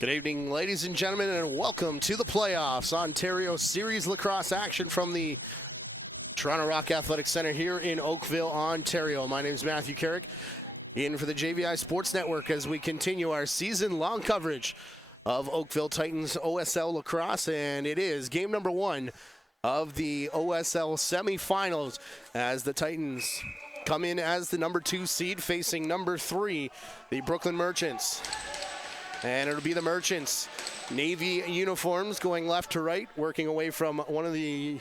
Good evening, ladies and gentlemen, and welcome to the playoffs. Ontario Series lacrosse action from the Toronto Rock Athletic Center here in Oakville, Ontario. My name is Matthew Carrick, in for the JVI Sports Network as we continue our season-long coverage of Oakville Titans OSL lacrosse, and it is game number one of the OSL semifinals as the Titans come in as the number 2 seed facing number 3, the Brooklin Merchants. And it'll be the Merchants. Navy uniforms going left to right, working away from one of the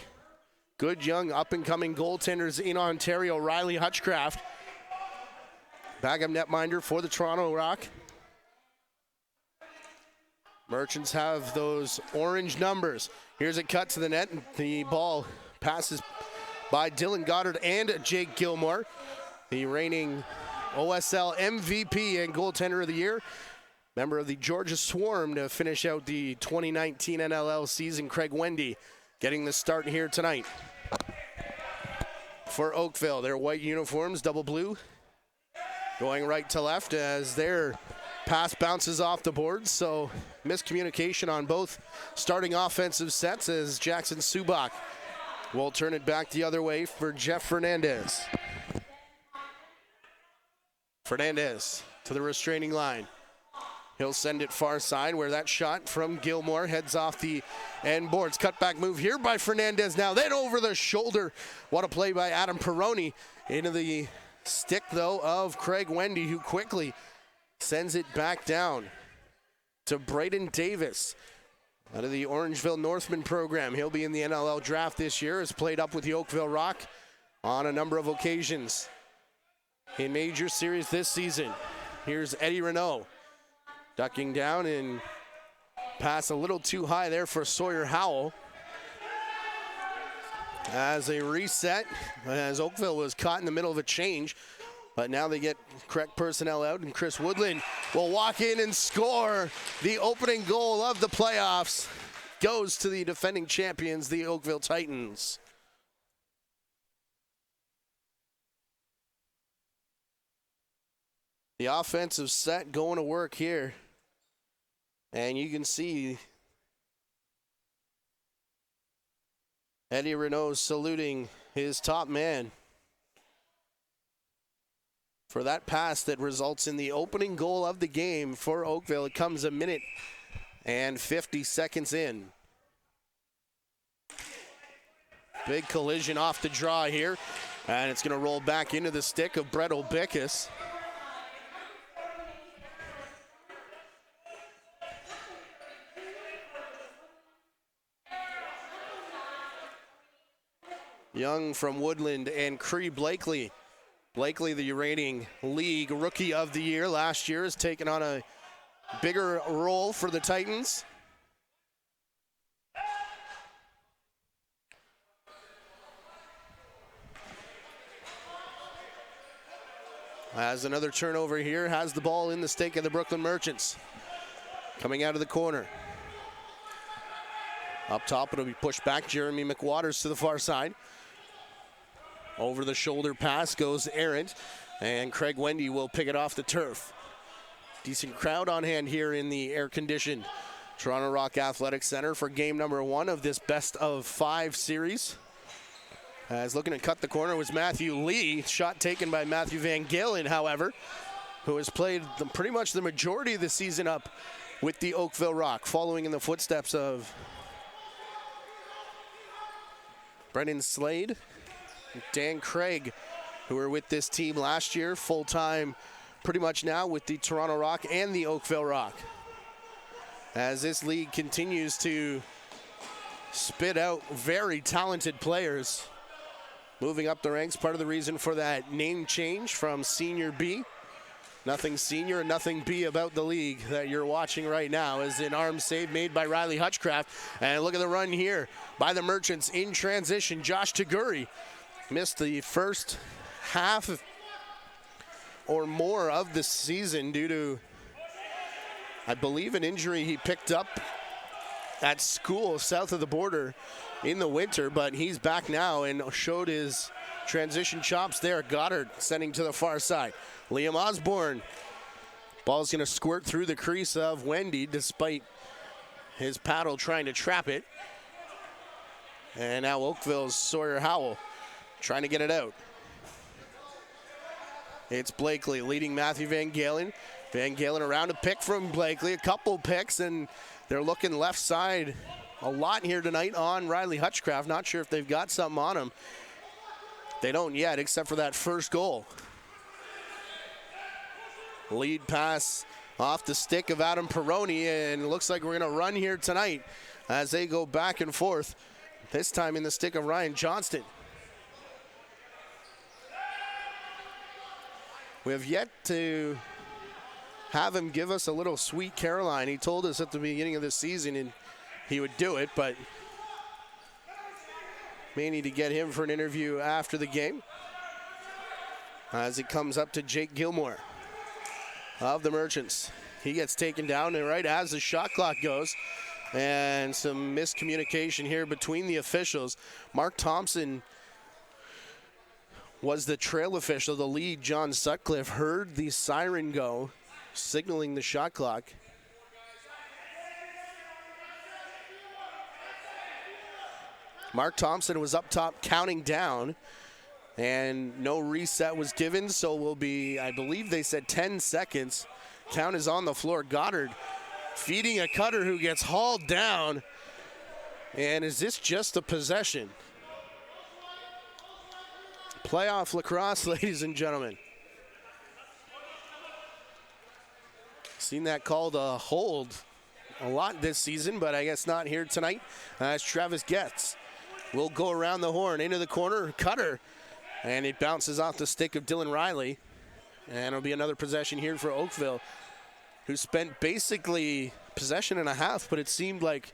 good young up-and-coming goaltenders in Ontario, Riley Hutchcraft. Backup netminder for the Toronto Rock. Merchants have those orange numbers. Here's a cut to the net. The ball passes by Dylan Goddard and Jake Gilmore, the reigning OSL MVP and goaltender of the year. Member of the Georgia Swarm to finish out the 2019 NLL season, Craig Wendy, getting the start here tonight. For Oakville, their white uniforms, double blue, going right to left as their pass bounces off the boards. So miscommunication on both starting offensive sets as Jackson Subak will turn it back the other way for Jeff Fernandez. Fernandez to the restraining line. He'll send it far side where that shot from Gilmore heads off the end boards. Cutback move here by Fernandez now. Then over the shoulder. What a play by Adam Perroni into the stick, though, of Craig Wendy, who quickly sends it back down to Braden Davis out of the Orangeville Northman program. He'll be in the NLL draft this year. Has played up with the Oakville Rock on a number of occasions in major series this season. Here's Eddie Renault. Ducking down and pass a little too high there for Sawyer Howell. As a reset, as Oakville was caught in the middle of a change, but now they get correct personnel out, and Chris Woodland will walk in and score. The opening goal of the playoffs goes to the defending champions, the Oakville Titans. The offensive set going to work here. And you can see Eddie Renault saluting his top man for that pass that results in the opening goal of the game for Oakville. It comes a minute and 50 seconds in. Big collision off the draw here, and it's going to roll back into the stick of Brett Obicus. Young from Woodland and Cree Blakely. Blakely, the reigning league rookie of the year last year, has taken on a bigger role for the Titans. As another turnover here, has the ball in the stake of the Brooklyn Merchants. Coming out of the corner. Up top, it'll be pushed back. Jeremy McWaters to the far side. Over the shoulder pass goes Errant, and Craig Wendy will pick it off the turf. Decent crowd on hand here in the air-conditioned Toronto Rock Athletic Center for game number one of this best of 5 series. As looking to cut the corner was Matthew Lee. Shot taken by Matthew Van Galen, however, who has played pretty much the majority of the season up with the Oakville Rock, following in the footsteps of Brendan Slade, Dan Craig, who were with this team last year, full-time pretty much now with the Toronto Rock and the Oakville Rock. As this league continues to spit out very talented players, moving up the ranks, part of the reason for that name change from Senior B. Nothing senior and nothing B about the league that you're watching right now is an arm save made by Riley Hutchcraft. And look at the run here by the Merchants in transition. Josh Taguri missed the first half or more of the season due to, I believe, an injury he picked up at school south of the border in the winter, but he's back now and showed his transition chops there. Goddard sending to the far side. Liam Osborne Ball's going to squirt through the crease of Wendy despite his paddle trying to trap it. And now Oakville's Sawyer Howell trying to get it out. It's Blakely leading Matthew Van Galen. Van Galen around a pick from Blakely, a couple picks, and they're looking left side a lot here tonight on Riley Hutchcraft. Not sure if they've got something on him. They don't yet, except for that first goal. Lead pass off the stick of Adam Perroni, and it looks like we're going to run here tonight as they go back and forth, this time in the stick of Ryan Johnston. We have yet to have him give us a little Sweet Caroline. He told us at the beginning of the season and he would do it, but may need to get him for an interview after the game as it comes up to Jake Gilmore of the Merchants. He gets taken down, and right as the shot clock goes, and some miscommunication here between the officials. Mark Thompson was the trail official. The lead, John Sutcliffe, heard the siren go, signaling the shot clock. Mark Thompson was up top counting down, and no reset was given, so will be, I believe they said 10 seconds. Count is on the floor. Goddard feeding a Cutter who gets hauled down. And is this just a possession? Playoff lacrosse, ladies and gentlemen. Seen that called a hold a lot this season, but I guess not here tonight, as Travis Getz will go around the horn into the corner. Cutter, and it bounces off the stick of Dylan Riley. And it'll be another possession here for Oakville, who spent basically possession and a half, but it seemed like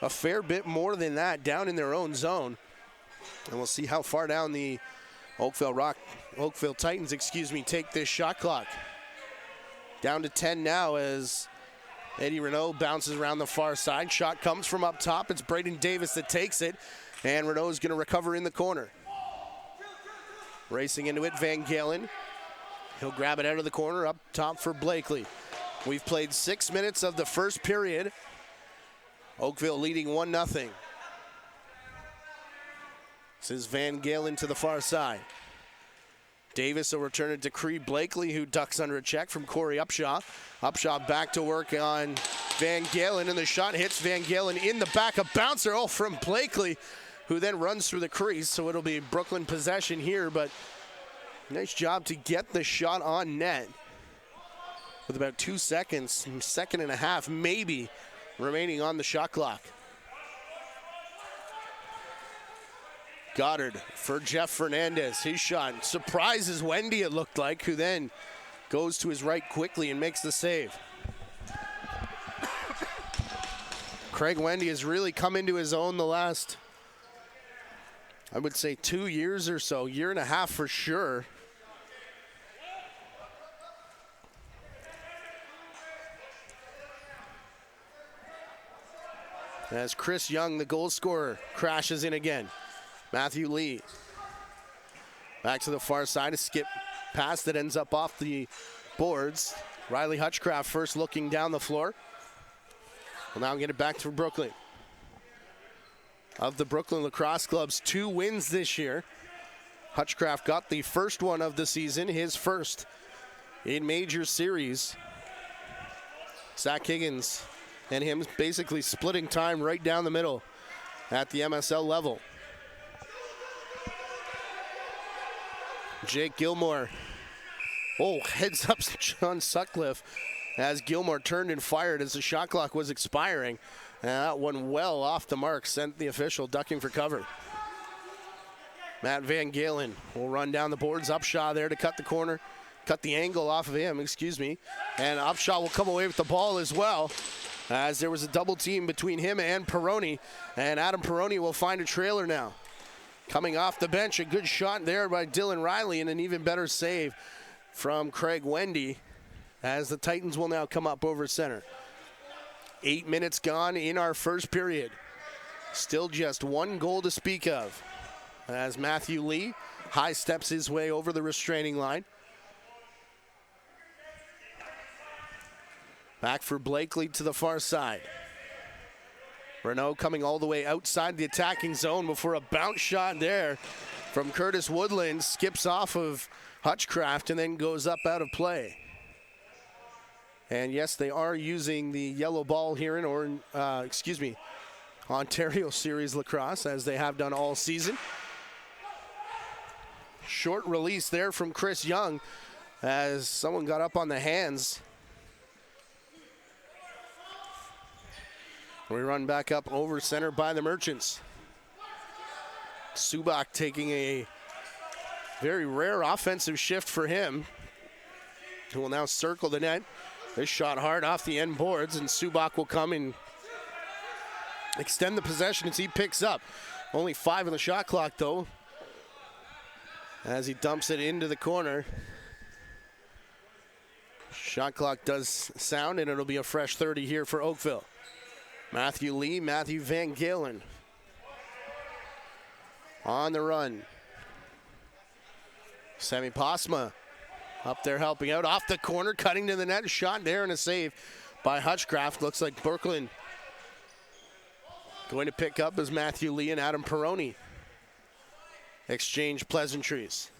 a fair bit more than that down in their own zone. And we'll see how far down the Oakville Titans, take this shot clock. Down to 10 now as Eddie Renault bounces around the far side. Shot comes from up top. It's Braden Davis that takes it, and Renault's going to recover in the corner. Racing into it, Van Galen. He'll grab it out of the corner, up top for Blakely. We've played 6 minutes of the first period. Oakville leading 1-0. This is Van Galen to the far side. Davis will return it to Cree Blakely, who ducks under a check from Corey Upshaw. Upshaw back to work on Van Galen, and the shot hits Van Galen in the back. A bouncer from Blakely, who then runs through the crease, so it'll be Brooklyn possession here, but nice job to get the shot on net with about 2 seconds, second and a half maybe, remaining on the shot clock. Goddard for Jeff Fernandez. His shot surprises Wendy, it looked like, who then goes to his right quickly and makes the save. Craig Wendy has really come into his own the last, I would say, 2 years or so, year and a half for sure. As Chris Young, the goal scorer, crashes in again. Matthew Lee back to the far side, a skip pass that ends up off the boards. Riley Hutchcraft first looking down the floor. Well, now get it back to Brooklyn. Of the Brooklyn Lacrosse Club's 2 wins this year, Hutchcraft got the first one of the season, his first in major series. Zach Higgins and him basically splitting time right down the middle at the MSL level. Jake Gilmore. Oh, heads up John Sutcliffe as Gilmore turned and fired as the shot clock was expiring. And that one well off the mark, sent the official ducking for cover. Matt Van Galen will run down the boards. Upshaw there to cut the corner, cut the angle off of him, And Upshaw will come away with the ball as well, as there was a double team between him and Perroni. And Adam Perroni will find a trailer now. Coming off the bench, a good shot there by Dylan Riley, and an even better save from Craig Wendy, as the Titans will now come up over center. 8 minutes gone in our first period. Still just 1 goal to speak of, as Matthew Lee high steps his way over the restraining line. Back for Blakely to the far side. Renault coming all the way outside the attacking zone before a bounce shot there from Curtis Woodland. Skips off of Hutchcraft and then goes up out of play. And yes, they are using the yellow ball here in Ontario Series Lacrosse, as they have done all season. Short release there from Chris Young as someone got up on the hands. We run back up over center by the Merchants. Subak taking a very rare offensive shift for him, who will now circle the net. This shot hard off the end boards, and Subak will come and extend the possession as he picks up. Only 5 on the shot clock, though, as he dumps it into the corner. Shot clock does sound, and it'll be a fresh 30 here for Oakville. Matthew Lee, Matthew Van Galen on the run. Sammy Posma up there helping out. Off the corner, cutting to the net. Shot there and a save by Hutchcraft. Looks like Brooklyn going to pick up as Matthew Lee and Adam Peroni exchange pleasantries.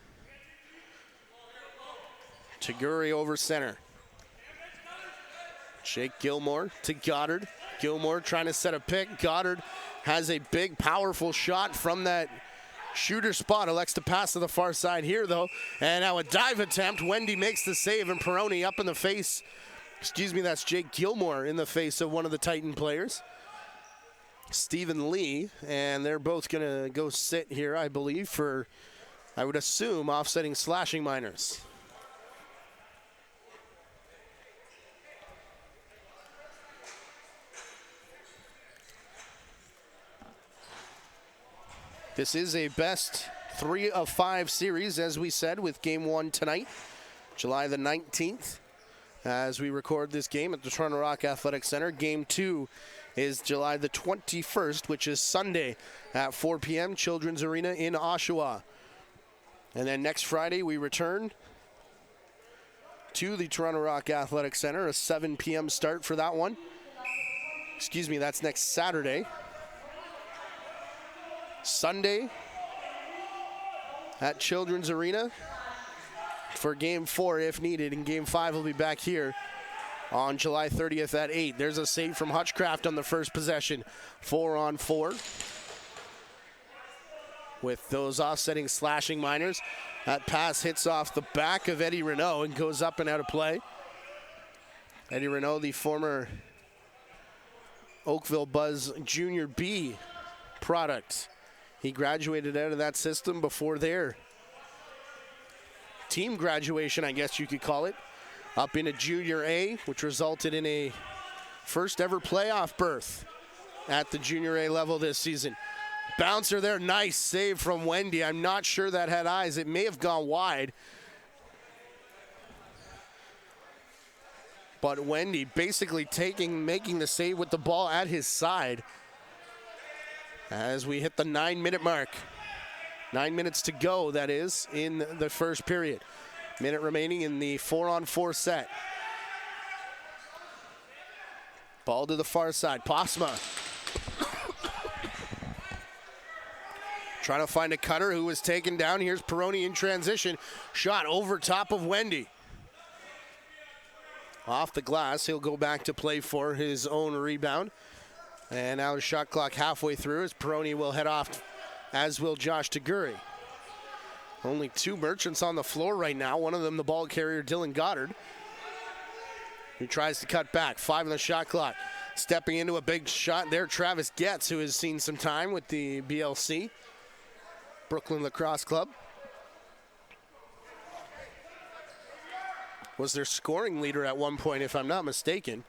Taguri over center. Jake Gilmore to Goddard. Gilmore trying to set a pick. Goddard has a big, powerful shot from that shooter spot. Elects to pass to the far side here, though. And now a dive attempt. Wendy makes the save, and Peroni up in the face. That's Jake Gilmore in the face of one of the Titan players, Stephen Lee. And they're both going to go sit here, I believe, for, I would assume, offsetting slashing minors. This is a best 3 of 5 series, as we said, with game 1 tonight, July the 19th, as we record this game at the Toronto Rock Athletic Center. Game 2 is July the 21st, which is Sunday at 4 p.m., Children's Arena in Oshawa. And then next Friday, we return to the Toronto Rock Athletic Center, a 7 p.m. start for that one. That's next Saturday. Sunday at Children's Arena for Game 4 if needed, and Game 5 will be back here on July 30th at 8. There's a save from Hutchcraft on the first possession. 4-on-4 with those offsetting slashing minors. That pass hits off the back of Eddie Renault and goes up and out of play. Eddie Renault, the former Oakville Buzz Junior B product. He graduated out of that system before their team graduation, I guess you could call it, up into Junior A, which resulted in a first ever playoff berth at the Junior A level this season. Bouncer there, nice save from Wendy. I'm not sure that had eyes. It may have gone wide. But Wendy basically making the save with the ball at his side. As we hit the 9-minute mark. 9 minutes to go, that is, in the first period. Minute remaining in the 4-on-4 set. Ball to the far side. Posma trying to find a cutter who was taken down. Here's Peroni in transition. Shot over top of Wendy. Off the glass. He'll go back to play for his own rebound. And now the shot clock halfway through as Peroni will head off, as will Josh Taguri. Only 2 Merchants on the floor right now. One of them the ball carrier, Dylan Goddard, who tries to cut back. 5 on the shot clock. Stepping into a big shot there, Travis Getz, who has seen some time with the BLC, Brooklyn Lacrosse Club. Was their scoring leader at one point, if I'm not mistaken.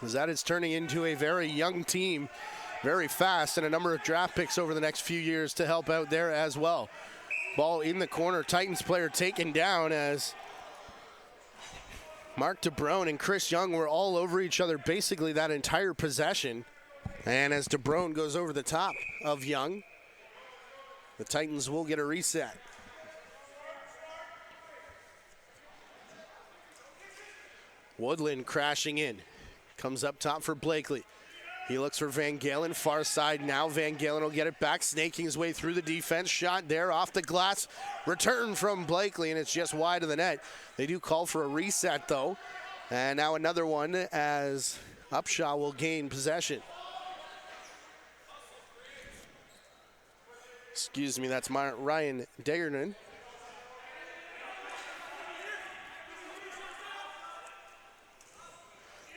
As that is turning into a very young team, very fast, and a number of draft picks over the next few years to help out there as well. Ball in the corner, Titans player taken down as Mark DeBrone and Chris Young were all over each other basically that entire possession. And as DeBrone goes over the top of Young, the Titans will get a reset. Woodland crashing in. Comes up top for Blakely. He looks for Van Galen, far side now. Van Galen will get it back, snaking his way through the defense. Shot there off the glass. Return from Blakely, and it's just wide of the net. They do call for a reset, though. And now another one as Upshaw will gain possession. Excuse me, that's Ryan Degernon.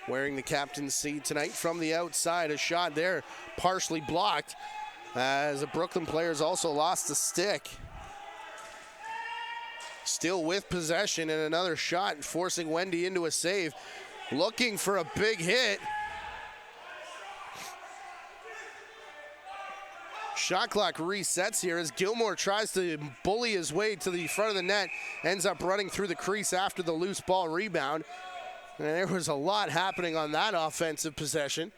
Wearing the captain's seat tonight from the outside. A shot there, partially blocked, as the Brooklyn players also lost the stick. Still with possession, and another shot, forcing Wendy into a save. Looking for a big hit. Shot clock resets here as Gilmore tries to bully his way to the front of the net. Ends up running through the crease after the loose ball rebound. And there was a lot happening on that offensive possession.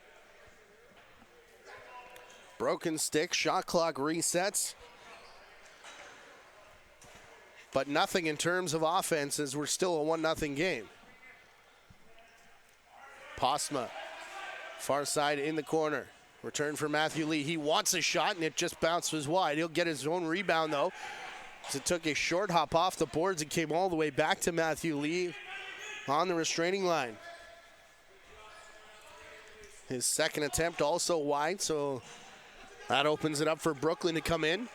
Broken stick, shot clock resets. But nothing in terms of offense as we're still a 1-0 game. Posma, far side in the corner. Return for Matthew Lee. He wants a shot and it just bounces wide. He'll get his own rebound though. So it took a short hop off the boards and came all the way back to Matthew Lee on the restraining line. His second attempt also wide, so that opens it up for Brooklyn to come in.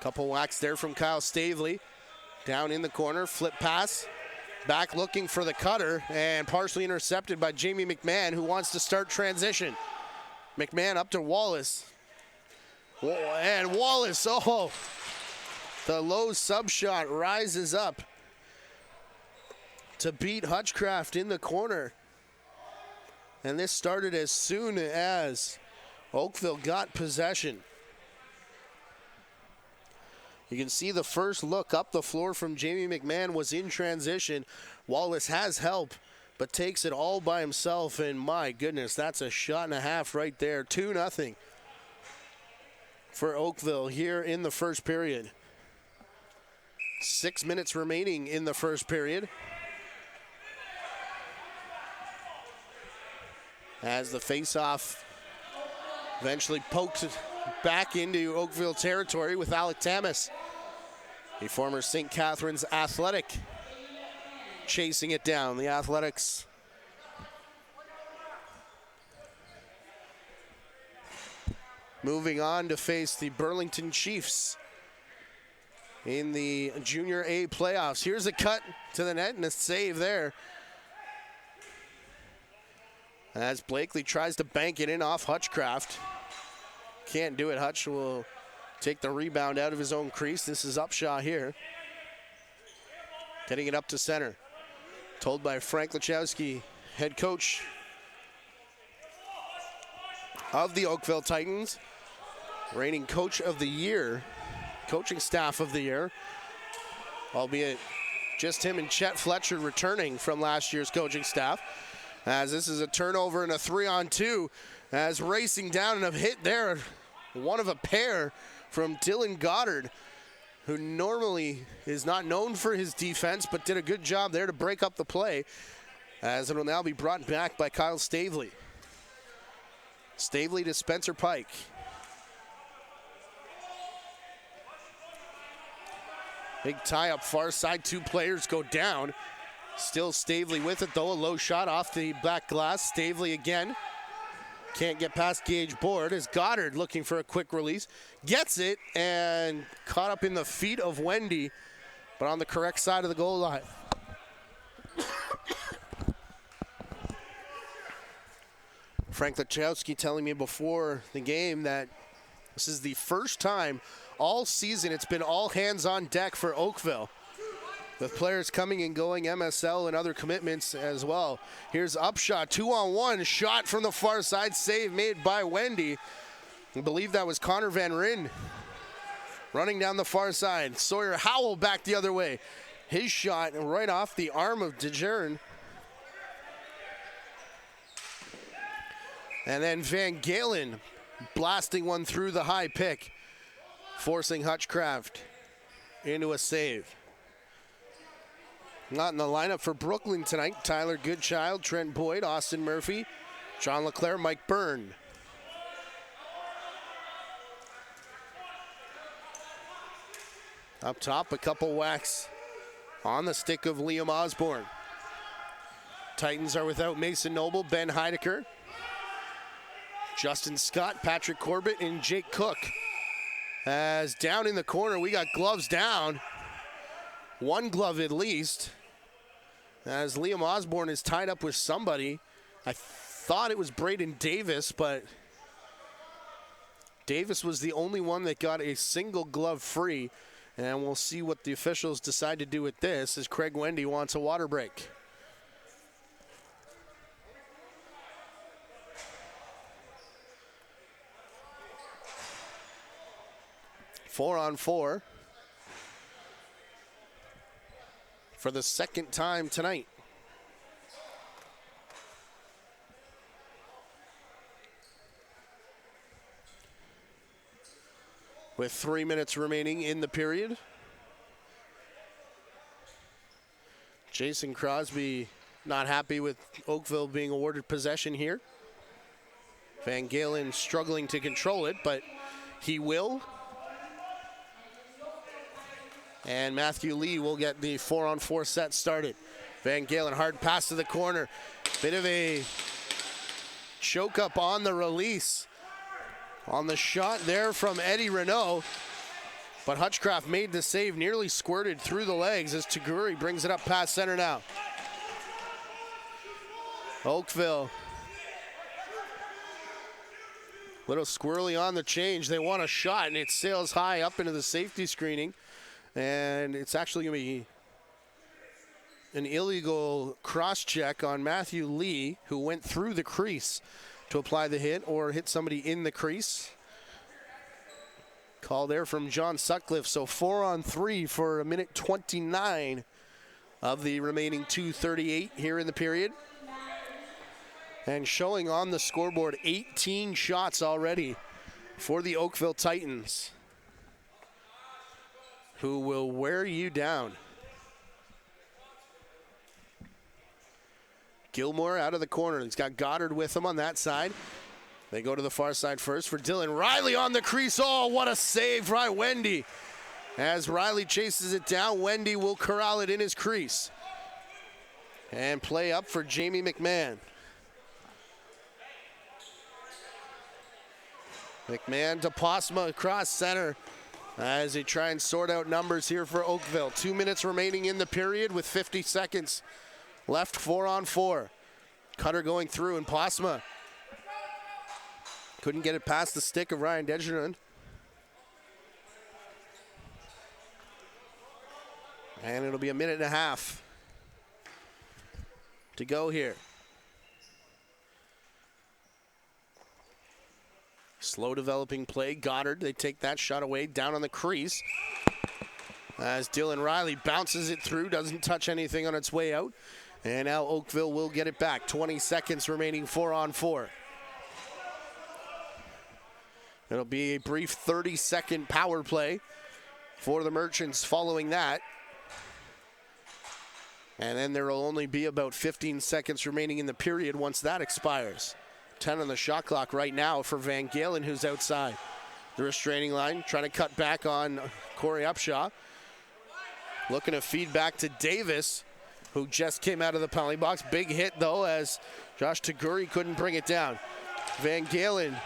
Couple whacks there from Kyle Stavely. Down in the corner, flip pass. Back looking for the cutter and partially intercepted by Jamie McMahon, who wants to start transition. McMahon up to Wallace. And Wallace, oh, the low sub shot rises up to beat Hutchcraft in the corner. And this started as soon as Oakville got possession. You can see the first look up the floor from Jamie McMahon was in transition. Wallace has help, but takes it all by himself. And my goodness, that's a shot and a half right there. 2-0 for Oakville here in the first period. 6 minutes remaining in the first period. As the face-off eventually pokes back into Oakville territory with Alec Tamas, a former St. Catharines Athletic, chasing it down. The Athletics moving on to face the Burlington Chiefs in the Junior A playoffs. Here's a cut to the net and a save there, as Blakely tries to bank it in off Hutchcraft. Can't do it. Hutch will take the rebound out of his own crease. This is Upshaw here. Getting it up to center. Told by Frank Lachowski, head coach of the Oakville Titans. Reigning coach of the year, coaching staff of the year. Albeit just him and Chet Fletcher returning from last year's coaching staff. As this is a turnover and a 3-on-2, as racing down and a hit there, one of a pair from Dylan Goddard, who normally is not known for his defense, but did a good job there to break up the play, as it will now be brought back by Kyle Stavely. Stavely to Spencer Pike. Big tie up far side, two players go down. Still Stavely with it though, a low shot off the back glass. Stavely again. Can't get past Gage Board as Goddard looking for a quick release. Gets it and caught up in the feet of Wendy, but on the correct side of the goal line. Frank Lachowski telling me before the game that this is the first time all season it's been all hands on deck for Oakville, with players coming and going, MSL and other commitments as well. Here's Upshot, 2-on-1, shot from the far side, save made by Wendy. I believe that was Connor Van Ryn running down the far side. Sawyer Howell back the other way. His shot right off the arm of DeJern. And then Van Galen blasting one through the high pick, forcing Hutchcraft into a save. Not in the lineup for Brooklyn tonight. Tyler Goodchild, Trent Boyd, Austin Murphy, John LeClaire, Mike Byrne. Up top, a couple whacks on the stick of Liam Osborne. Titans are without Mason Noble, Ben Heidecker, Justin Scott, Patrick Corbett, and Jake Cook. As down in the corner, we got gloves down. One glove at least. As Liam Osborne is tied up with somebody. I thought it was Braden Davis, but Davis was the only one that got a single glove free. And we'll see what the officials decide to do with this, as Craig Wendy wants a water break. Four on four for the second time tonight. With 3 minutes remaining in the period. Jason Crosby not happy with Oakville being awarded possession here. Van Galen struggling to control it, but he will. And Matthew Lee will get the 4-on-4 set started. Van Galen, hard pass to the corner. Bit of a choke up on the release. On the shot there from Eddie Renault. But Hutchcraft made the save, nearly squirted through the legs as Taguri brings it up past center now. Oakville. Little squirrely on the change. They want a shot, and it sails high up into the safety screening. And it's actually going to be an illegal cross-check on Matthew Lee, who went through the crease to apply the hit or hit somebody in the crease. Call there from John Sutcliffe. So 4-on-3 for a minute 29 of the remaining 2:38 here in the period. And showing on the scoreboard, 18 shots already for the Oakville Titans, who will wear you down. Gilmore out of the corner. He's got Goddard with him on that side. They go to the far side first for Dylan Riley on the crease. Oh, what a save by Wendy. As Riley chases it down, Wendy will corral it in his crease. And play up for Jamie McMahon. McMahon to Posma across center as they try and sort out numbers here for Oakville. 2 minutes remaining in the period with 50 seconds left. 4-on-4. Cutter going through, and Posma couldn't get it past the stick of Ryan Degeron. And it'll be a minute and a half to go here. Slow developing play. Goddard, they take that shot away, down on the crease. As Dylan Riley bounces it through, doesn't touch anything on its way out. And now Oakville will get it back. 20 seconds remaining, 4-on-4. It'll be a brief 30-second power play for the Merchants following that. And then there will only be about 15 seconds remaining in the period once that expires. 10 on the shot clock right now for Van Galen, who's outside the restraining line, trying to cut back on Corey Upshaw. Looking to feed back to Davis, who just came out of the penalty box. Big hit, though, as Josh Taguri couldn't bring it down. Van Galen,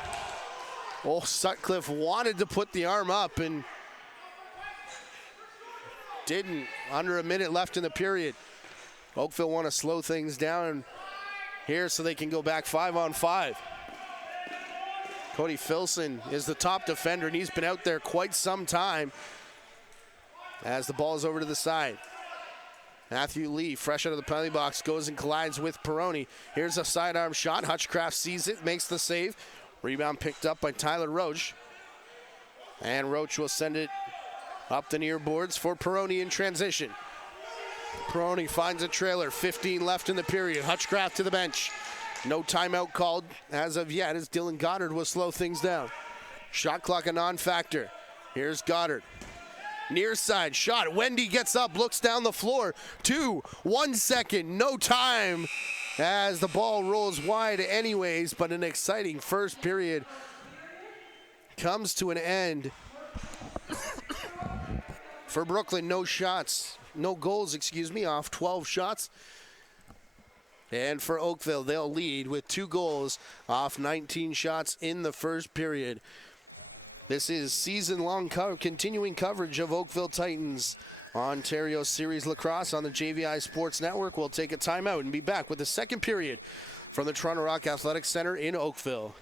Sutcliffe wanted to put the arm up and didn't. Under a minute left in the period. Oakville want to slow things down here so they can go back 5-on-5. Cody Filson is the top defender, and he's been out there quite some time as the ball is over to the side. Matthew Lee, fresh out of the penalty box, goes and collides with Peroni. Here's a sidearm shot. Hutchcraft sees it, makes the save. Rebound picked up by Tyler Roach. And Roach will send it up the near boards for Peroni in transition. Peroni finds a trailer, 15 left in the period. Hutchcraft to the bench. No timeout called as of yet, as Dylan Goddard will slow things down. Shot clock a non-factor. Here's Goddard. Near side shot. Wendy gets up, looks down the floor. 2, 1 second, no time as the ball rolls wide anyways, but an exciting first period comes to an end for Brooklyn. No goals, off 12 shots. And for Oakville, they'll lead with 2 goals off 19 shots in the first period. This is season-long continuing coverage of Oakville Titans Ontario Series Lacrosse on the JVI Sports Network. We'll take a timeout and be back with the second period from the Toronto Rock Athletic Center in Oakville.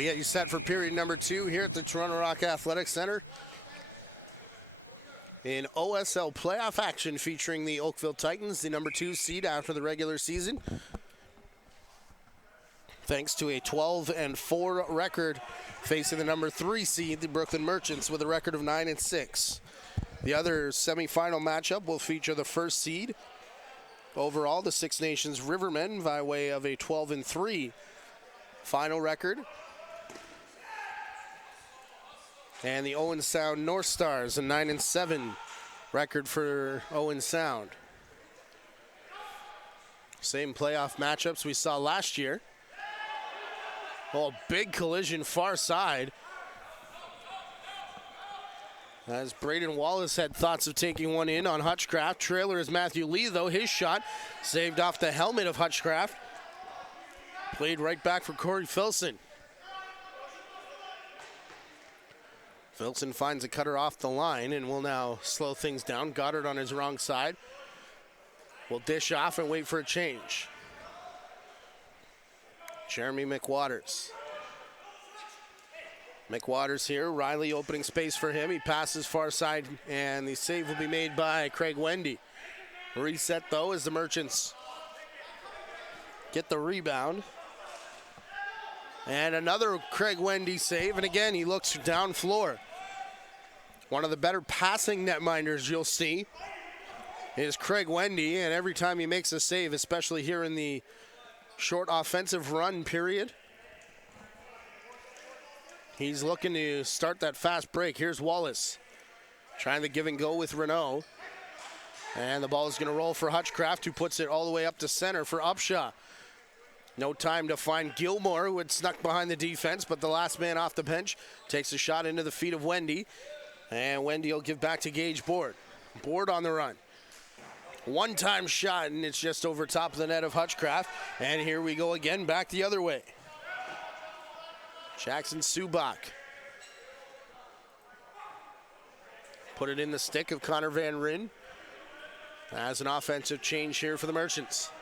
We get you set for period number 2 here at the Toronto Rock Athletic Center. In OSL playoff action featuring the Oakville Titans, the number 2 seed after the regular season. Thanks to a 12-4 record facing the number 3 seed, the Brooklyn Merchants, with a record of 9-6. The other semifinal matchup will feature the first seed overall, the Six Nations Rivermen, by way of a 12-3 final record. And the Owen Sound North Stars, a 9-7 record for Owen Sound. Same playoff matchups we saw last year. Oh, big collision far side. As Braden Wallace had thoughts of taking one in on Hutchcraft. Trailer is Matthew Lee, though. His shot saved off the helmet of Hutchcraft. Played right back for Corey Filson. Filson finds a cutter off the line and will now slow things down. Goddard on his wrong side. Will dish off and wait for a change. Jeremy McWaters. McWaters here. Riley opening space for him. He passes far side, and the save will be made by Craig Wendy. Reset, though, as the Merchants get the rebound. And another Craig Wendy save, and again, he looks down floor. One of the better passing netminders you'll see is Craig Wendy, and every time he makes a save, especially here in the short offensive run period, he's looking to start that fast break. Here's Wallace trying to give and go with Renault. And the ball is going to roll for Hutchcraft, who puts it all the way up to center for Upshaw. No time to find Gilmore, who had snuck behind the defense, but the last man off the bench takes a shot into the feet of Wendy. And Wendy will give back to Gage Board. Board on the run. One-time shot, and it's just over top of the net of Hutchcraft. And here we go again, back the other way. Jackson Subak. Put it in the stick of Connor Van Ryn. As an offensive change here for the Merchants.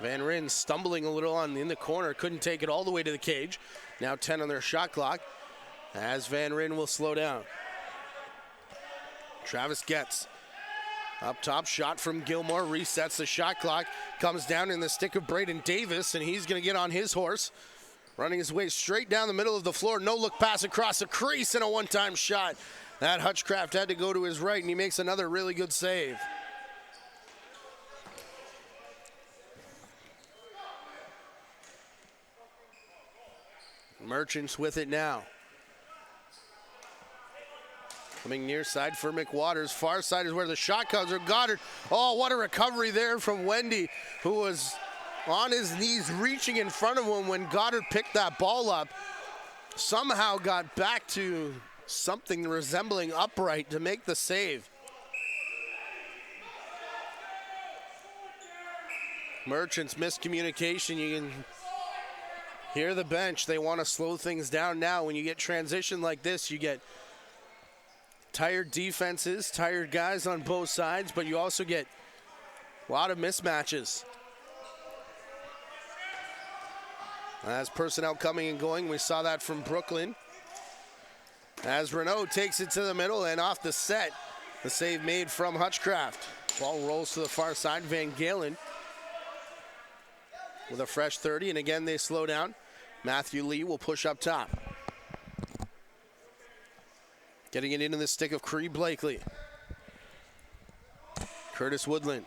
Van Ryn stumbling a little in the corner. Couldn't take it all the way to the cage. Now 10 on their shot clock. As Van Ryn will slow down. Travis Getz. Up top, shot from Gilmore, resets the shot clock, comes down in the stick of Braden Davis, and he's going to get on his horse, running his way straight down the middle of the floor. No-look pass across the crease and a one-time shot. That Hutchcraft had to go to his right, and he makes another really good save. Merchants with it now. Coming near side for McWaters. Far side is where the shot comes from Goddard. Oh, what a recovery there from Wendy, who was on his knees reaching in front of him when Goddard picked that ball up. Somehow got back to something resembling upright to make the save. Merchants miscommunication. You can hear the bench. They want to slow things down now. When you get transition like this, you get tired defenses, tired guys on both sides, but you also get a lot of mismatches. As personnel coming and going, we saw that from Brooklyn. As Renault takes it to the middle and off the set, the save made from Hutchcraft. Ball rolls to the far side. Van Galen with a fresh 30, and again they slow down. Matthew Lee will push up top. Getting it into the stick of Cree Blakely. Curtis Woodland.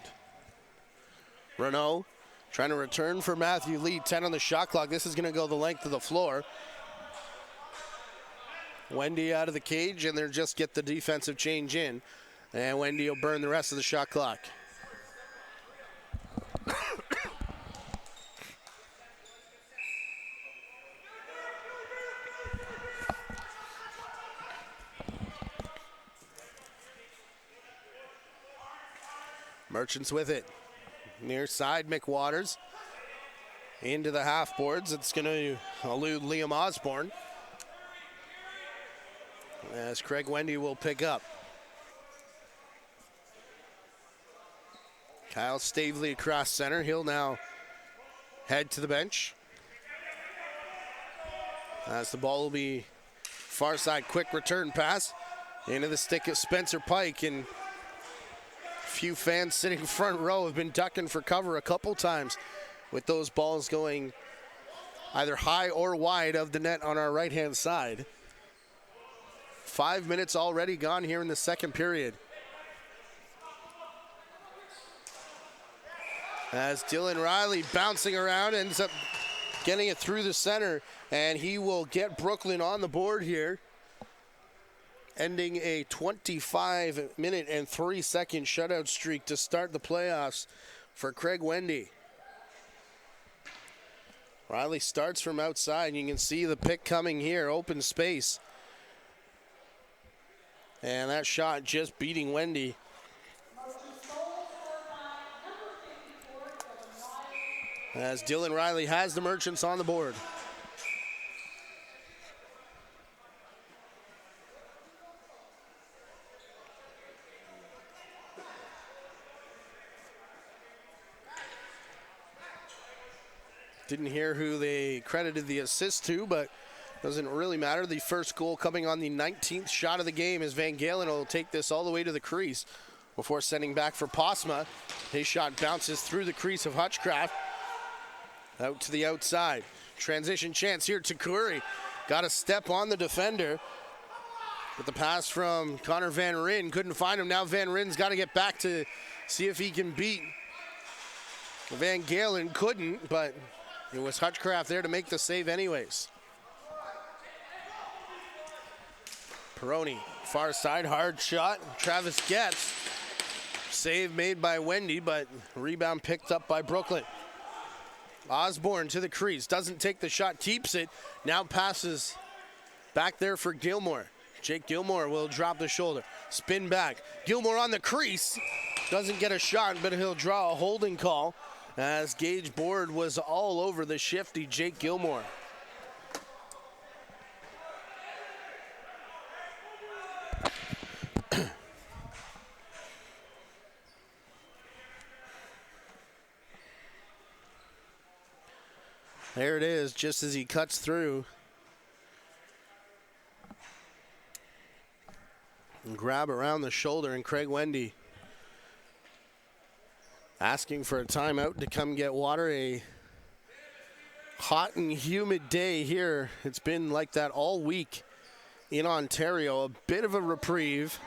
Renault trying to return for Matthew Lee. 10 on the shot clock. This is going to go the length of the floor. Wendy out of the cage, and they'll just get the defensive change in. And Wendy will burn the rest of the shot clock. Merchants with it. Near side, McWaters. Into the half boards. It's going to elude Liam Osborne. As Craig Wendy will pick up. Kyle Stavely across center. He'll now head to the bench. As the ball will be far side, quick return pass into the stick of Spencer Pike, and a few fans sitting front row have been ducking for cover a couple times with those balls going either high or wide of the net on our right-hand side. 5 minutes already gone here in the second period. As Dylan Riley bouncing around ends up getting it through the center, and he will get Brooklyn on the board here, ending a 25-minute and 3-second shutout streak to start the playoffs for Craig Wendy. Riley starts from outside. You can see the pick coming here, open space. And that shot just beating Wendy. As Dylan Riley has the Merchants on the board. Didn't hear who they credited the assist to, but doesn't really matter. The first goal coming on the 19th shot of the game as Van Galen will take this all the way to the crease before sending back for Posma. His shot bounces through the crease of Hutchcraft. Out to the outside. Transition chance here to Curry. Got a step on the defender. With the pass from Connor Van Ryn. Couldn't find him. Now Van Ryn's got to get back to see if he can beat Van Galen. Couldn't, but it was Hutchcraft there to make the save anyways. Peroni, far side, hard shot. Travis gets. Save made by Wendy, but rebound picked up by Brooklyn. Osborne to the crease, doesn't take the shot, keeps it. Now passes back there for Gilmore. Jake Gilmore will drop the shoulder. Spin back. Gilmore on the crease. Doesn't get a shot, but he'll draw a holding call as Gage Board was all over the shifty Jake Gilmore. There it is, just as he cuts through. And grab around the shoulder, and Craig Wendy asking for a timeout to come get water. A hot and humid day here. It's been like that all week in Ontario. A bit of a reprieve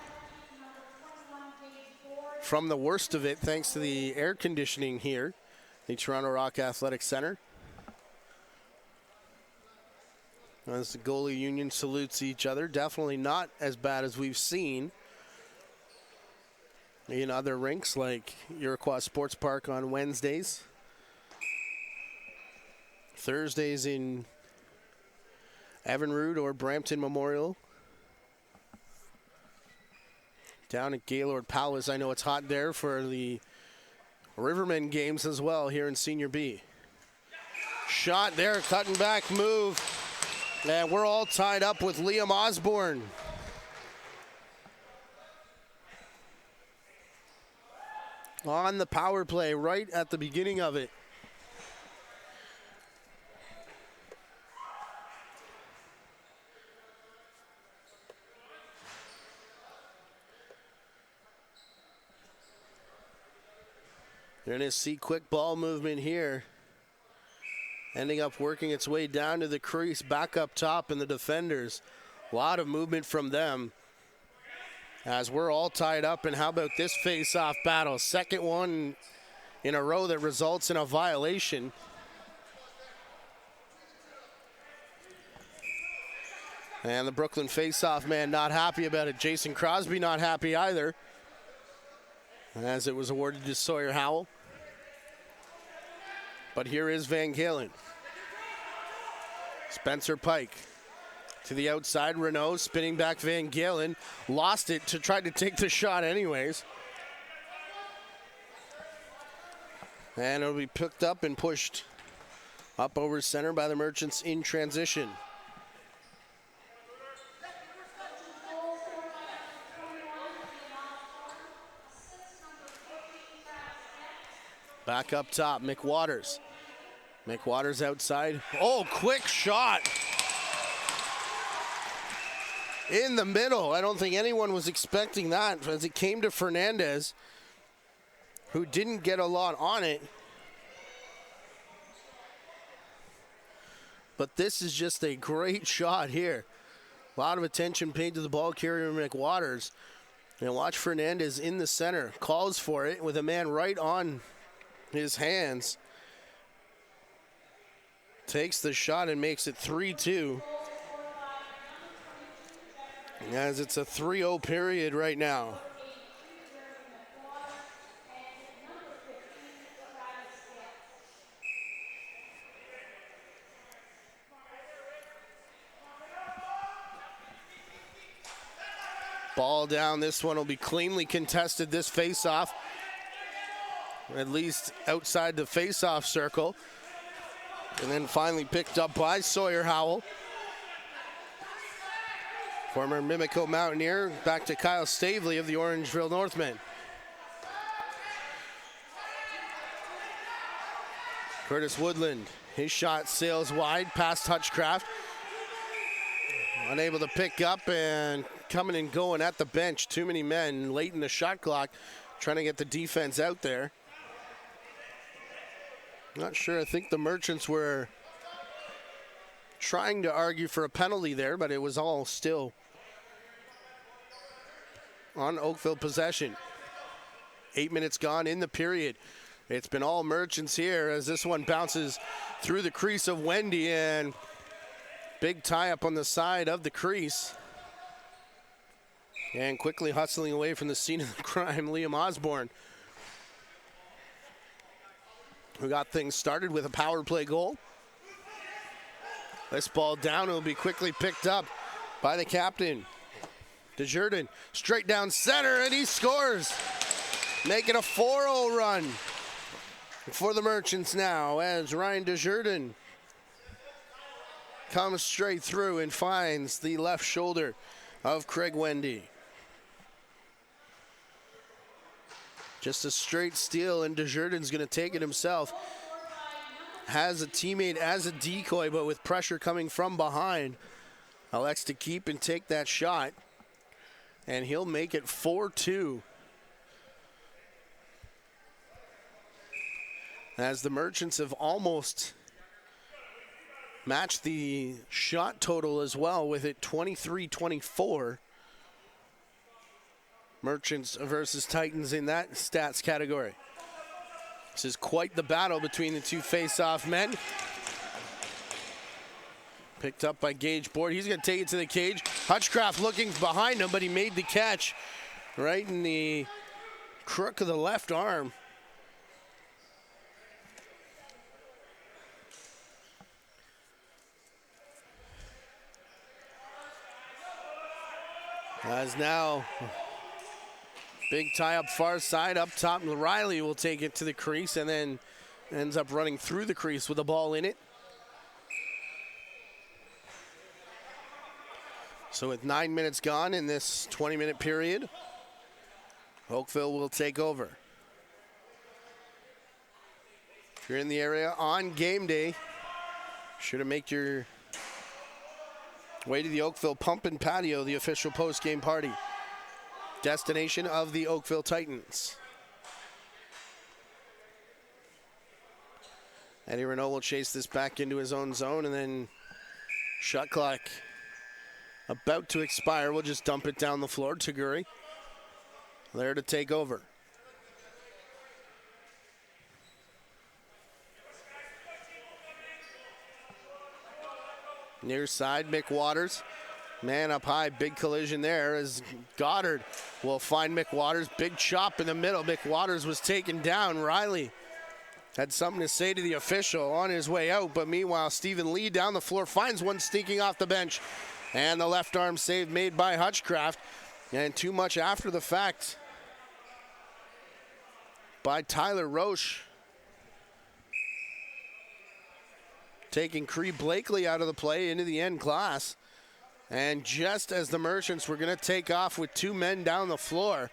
from the worst of it thanks to the air conditioning here, the Toronto Rock Athletic Center. As the goalie union salutes each other. Definitely not as bad as we've seen in other rinks like Iroquois Sports Park on Wednesdays. Thursdays in Evinrude or Brampton Memorial. Down at Gaylord Palace, I know it's hot there for the Rivermen games as well here in Senior B. Shot there, cutting back move. And we're all tied up with Liam Osborne. On the power play right at the beginning of it. You're going to see quick ball movement here. Ending up working its way down to the crease, back up top, and the defenders. A lot of movement from them as we're all tied up. And how about this face-off battle? Second one in a row that results in a violation. And the Brooklyn face-off man not happy about it. Jason Crosby not happy either, as it was awarded to Sawyer Howell. But here is Van Galen. Spencer Pike to the outside. Renault spinning back Van Galen. Lost it to try to take the shot anyways. And it'll be picked up and pushed up over center by the Merchants in transition. Back up top, McWaters. McWaters outside. Oh, quick shot. in the middle. I don't think anyone was expecting that as it came to Fernandez, who didn't get a lot on it. But this is just a great shot here. A lot of attention paid to the ball carrier McWaters. And watch Fernandez in the center. Calls for it with a man right on his hands. Takes the shot and makes it 3-2. As it's a 3-0 period right now. Ball down. This one will be cleanly contested, this face-off. At least outside the face-off circle. And then finally picked up by Sawyer Howell. Former Mimico Mountaineer, back to Kyle Stavely of the Orangeville Northmen. Curtis Woodland, his shot sails wide past Hutchcraft. Unable to pick up and coming and going at the bench. Too many men late in the shot clock trying to get the defense out there. Not sure. I think the Merchants were trying to argue for a penalty there, but it was all still on Oakville possession. 8 minutes gone in the period. It's been all Merchants here as this one bounces through the crease of Wendy, and big tie up on the side of the crease. And quickly hustling away from the scene of the crime, Liam Osborne, who got things started with a power play goal. This ball down will be quickly picked up by the captain. Desjardins straight down center, and he scores. Making a 4-0 run for the Merchants now as Ryan Desjardins comes straight through and finds the left shoulder of Craig Wendy. Just a straight steal, and Desjardins going to take it himself. Has a teammate as a decoy, but with pressure coming from behind, elects to keep and take that shot, and he'll make it 4-2. As the Merchants have almost matched the shot total as well, with it 23-24. Merchants versus Titans in that stats category. This is quite the battle between the two face-off men. Picked up by Gage Board. He's going to take it to the cage. Hutchcraft looking behind him, but he made the catch right in the crook of the left arm. As now, big tie up far side, up top. Riley will take it to the crease and then ends up running through the crease with the ball in it. So with 9 minutes gone in this 20-minute period, Oakville will take over. If you're in the area on game day, sure to make your way to the Oakville Pump and Patio, the official post-game party destination of the Oakville Titans. Eddie Renault will chase this back into his own zone, and then shot clock about to expire. We'll just dump it down the floor. Taguri there to take over. Near side, McWaters. Man up high, big collision there as Goddard will find McWaters. Big chop in the middle. McWaters was taken down. Riley had something to say to the official on his way out, but meanwhile, Stephen Lee down the floor finds one sneaking off the bench. And the left arm save made by Hutchcraft. And too much after the fact by Tyler Roche. Taking Cree Blakely out of the play into the end glass. And just as the Merchants were going to take off with two men down the floor,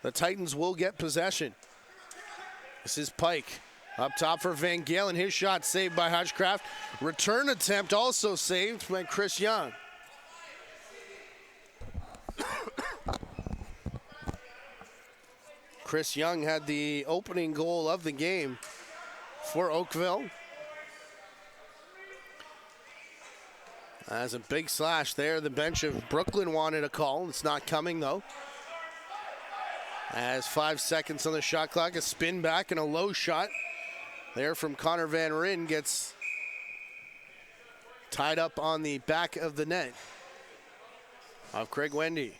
the Titans will get possession. This is Pike up top for Van Galen. His shot saved by Hutchcraft. Return attempt also saved by Chris Young. Chris Young had the opening goal of the game for Oakville. As a big slash there, the bench of Brooklyn wanted a call. It's not coming, though. As 5 seconds on the shot clock, a spin back and a low shot there from Connor Van Ryn gets tied up on the back of the net of Craig Wendy.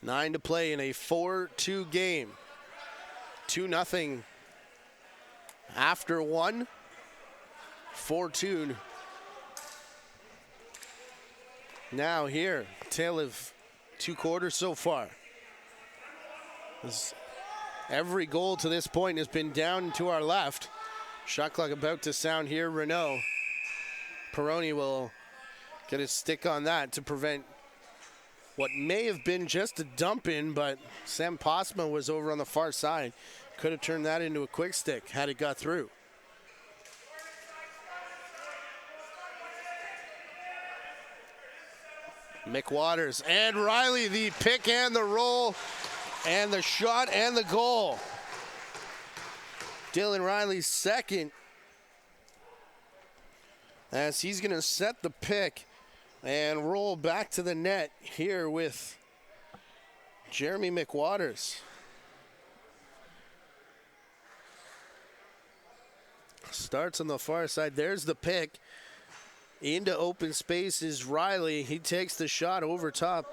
9 to play in a 4-2 game. 2-0 after one. 4-2 now here. Tale of 2 quarters so far. Every goal to this point has been down to our left. Shot clock about to sound here. Renault. Peroni will get his stick on that to prevent what may have been just a dump in, but Sam Posma was over on the far side. Could have turned that into a quick stick had it got through. Mick Waters and Riley, the pick and the roll and the shot and the goal. Dylan Riley's second, as he's going to set the pick and roll back to the net here with Jeremy McWaters. Starts on the far side. There's the pick. Into open space is Riley. He takes the shot over top.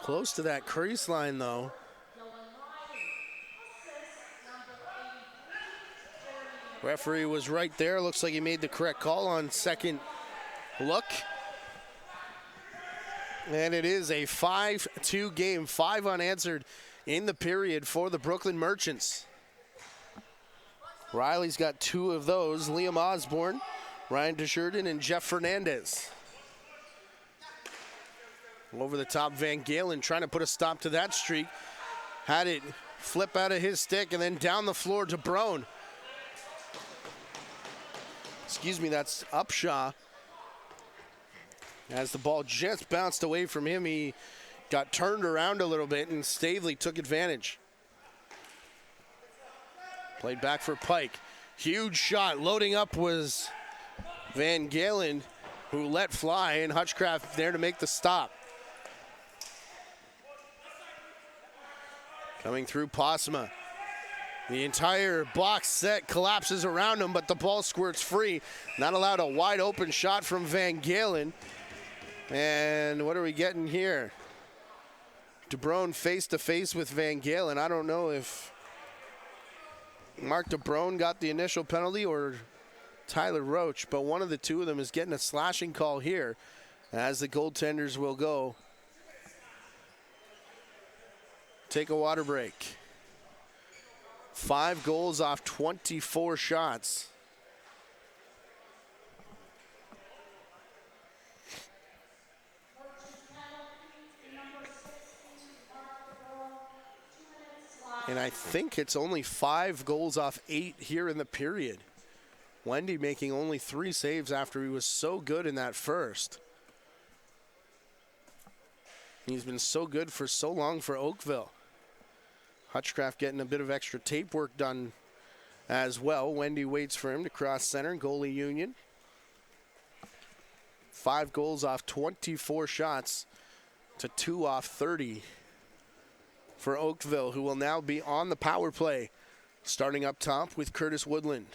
Close to that crease line, though. Referee was right there. Looks like he made the correct call on second look. And it is a 5-2 game. 5 unanswered in the period for the Brooklyn Merchants. Riley's got 2 of those. Liam Osborne, Ryan Desjardins, and Jeff Fernandez. Over the top, Van Galen trying to put a stop to that streak. Had it flip out of his stick and then down the floor to Brown. Excuse me, that's Upshaw. As the ball just bounced away from him, he got turned around a little bit and Stavely took advantage. Played back for Pike. Huge shot. Loading up was Van Galen, who let fly, and Hutchcraft there to make the stop. Coming through Posma. The entire box set collapses around him, but the ball squirts free. Not allowed a wide open shot from Van Galen. And what are we getting here? DeBrone face to face with Van Galen. I don't know if Mark DeBrone got the initial penalty or Tyler Roach, but one of the two of them is getting a slashing call here as the goaltenders will go take a water break. 5 goals off 24 shots. And I think it's only 5 goals off 8 here in the period. Wendy making only 3 saves after he was so good in that first. He's been so good for so long for Oakville. Hutchcraft getting a bit of extra tape work done as well. Wendy waits for him to cross center. Goalie Union. 5 goals off 24 shots to 2 off 30 for Oakville, who will now be on the power play. Starting up top with Curtis Woodland.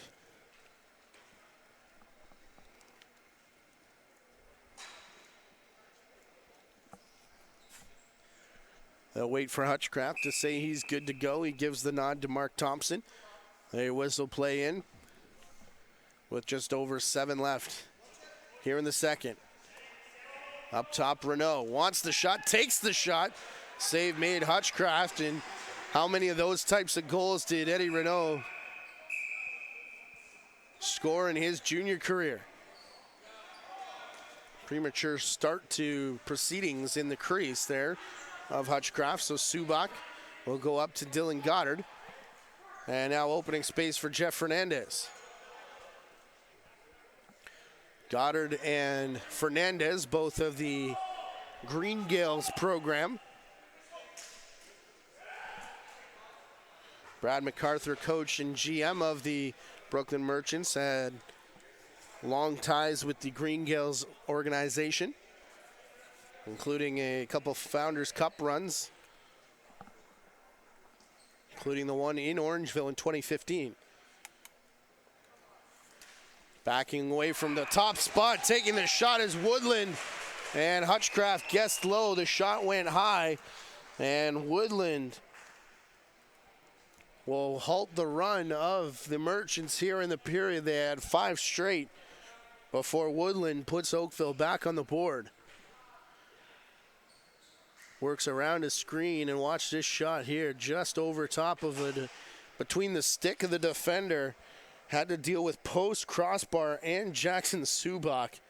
They'll wait for Hutchcraft to say he's good to go. He gives the nod to Mark Thompson. They whistle play in with just over 7 left here in the second. Up top, Renault wants the shot, takes the shot. Save made Hutchcraft, and how many of those types of goals did Eddie Renault score in his junior career? Premature start to proceedings in the crease there of Hutchcraft, so Subak will go up to Dylan Goddard. And now opening space for Jeff Fernandez. Goddard and Fernandez, both of the Green Gales program. Brad MacArthur, coach and GM of the Brooklyn Merchants, had long ties with the Green Gales organization, including a couple Founders Cup runs, including the one in Orangeville in 2015. Backing away from the top spot, taking the shot is Woodland, and Hutchcraft guessed low. The shot went high, and Woodland will halt the run of the Merchants here in the period. They had 5 straight before Woodland puts Oakville back on the board. Works around a screen, and watch this shot here, just over top of it, between the stick of the defender. Had to deal with post, crossbar, and Jackson Subak.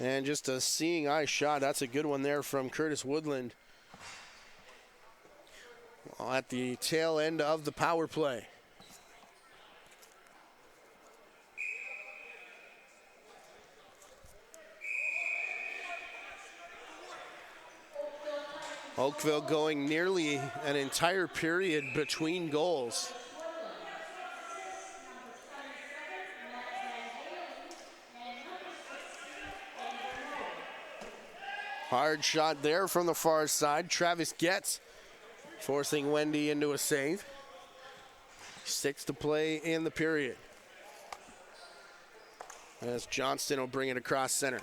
And just a seeing eye shot. That's a good one there from Curtis Woodland at the tail end of the power play. Oakville going nearly an entire period between goals. Hard shot there from the far side. Travis Getz forcing Wendy into a save. 6 to play in the period, as Johnston will bring it across center.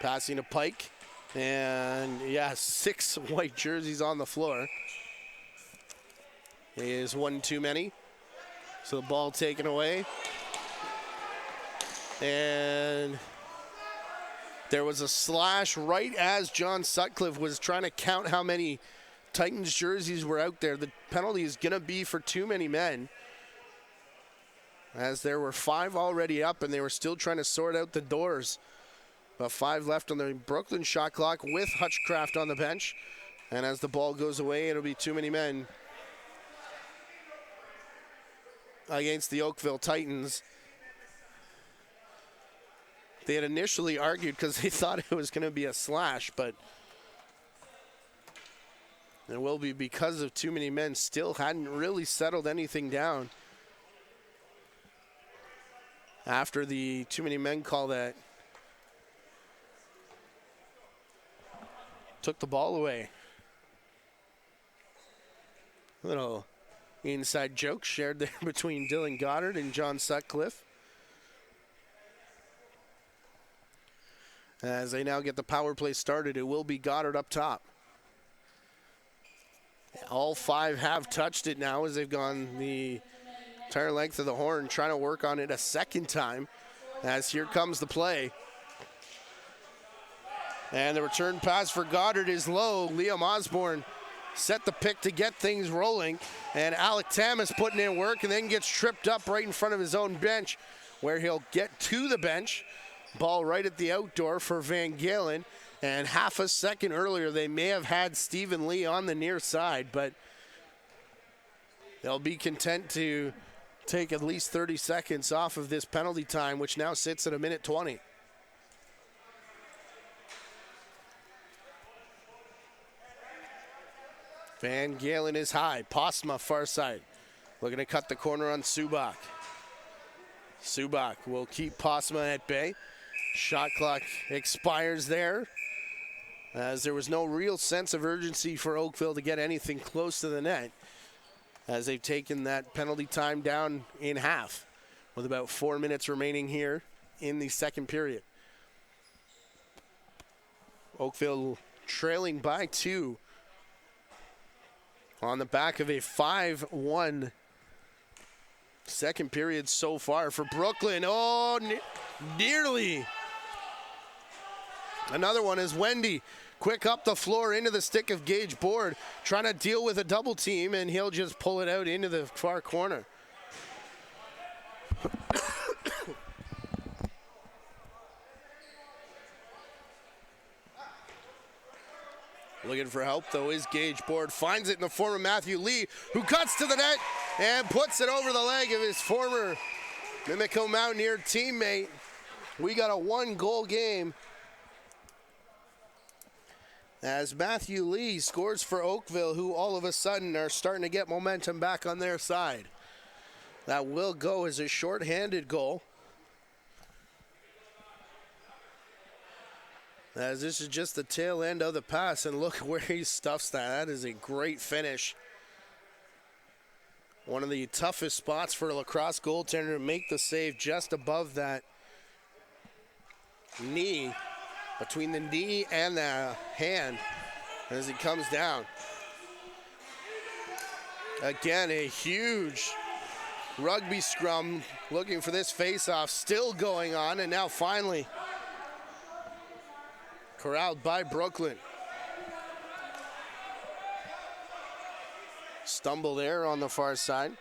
Passing to Pike. And yeah, 6 white jerseys on the floor. It is one too many. So the ball taken away. And there was a slash right as John Sutcliffe was trying to count how many Titans jerseys were out there. The penalty is going to be for too many men, as there were 5 already up and they were still trying to sort out the doors. About 5 left on the Brooklyn shot clock with Hutchcraft on the bench. And as the ball goes away, it'll be too many men against the Oakville Titans. They had initially argued because they thought it was going to be a slash, but it will be because of too many men. Still hadn't really settled anything down after the too many men call that took the ball away. Little inside joke shared there between Dylan Goddard and John Sutcliffe, as they now get the power play started. It will be Goddard up top. All 5 have touched it now, as they've gone the entire length of the horn, trying to work on it a second time, as here comes the play. And the return pass for Goddard is low. Liam Osborne set the pick to get things rolling. And Alec Tamas putting in work, and then gets tripped up right in front of his own bench, where he'll get to the bench. Ball right at the outdoor for Van Galen. And half a second earlier, they may have had Stephen Lee on the near side, but they'll be content to take at least 30 seconds off of this penalty time, which now sits at 1:20. Van Galen is high. Postma far side. Looking to cut the corner on Subak. Subak will keep Postma at bay. Shot clock expires there, as there was no real sense of urgency for Oakville to get anything close to the net, as they've taken that penalty time down in half with about 4 minutes remaining here in the second period. Oakville trailing by 2 on the back of a 5-1 second period so far for Brooklyn. Oh, nearly. Another one is Wendy. Quick up the floor into the stick of Gage Board, trying to deal with a double team, and he'll just pull it out into the far corner. Looking for help, though, is Gage Board. Finds it in the form of Matthew Lee, who cuts to the net and puts it over the leg of his former Mimico Mountaineer teammate. We got a 1-goal game as Matthew Lee scores for Oakville, who all of a sudden are starting to get momentum back on their side. That will go as a shorthanded goal, as this is just the tail end of the pass, and look where he stuffs that. That is a great finish. One of the toughest spots for a lacrosse goaltender to make the save, just above that knee, between the knee and the hand as he comes down. Again, a huge rugby scrum looking for this face-off, still going on, and now finally corralled by Brooklin. Stumble there on the far side.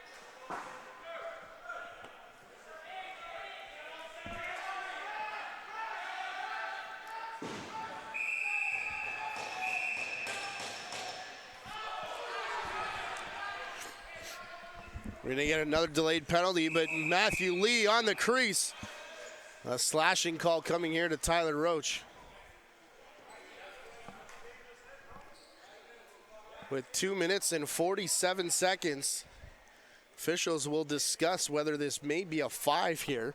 We're going to get another delayed penalty, but Matthew Lee on the crease. A slashing call coming here to Tyler Roach. With 2 minutes and 47 seconds, officials will discuss whether this may be a 5 here.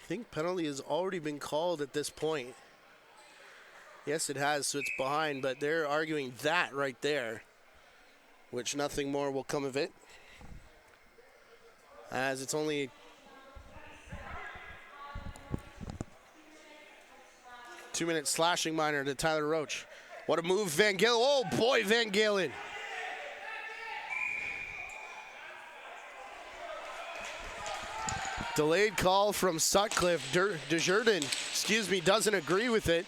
I think penalty has already been called at this point. Yes, it has, so it's behind, but they're arguing that right there, which nothing more will come of it, as it's only 2-minute slashing minor to Tyler Roach. What a move, Van Galen. Oh boy, Van Galen. Delayed call from Sutcliffe. Desjardins, doesn't agree with it,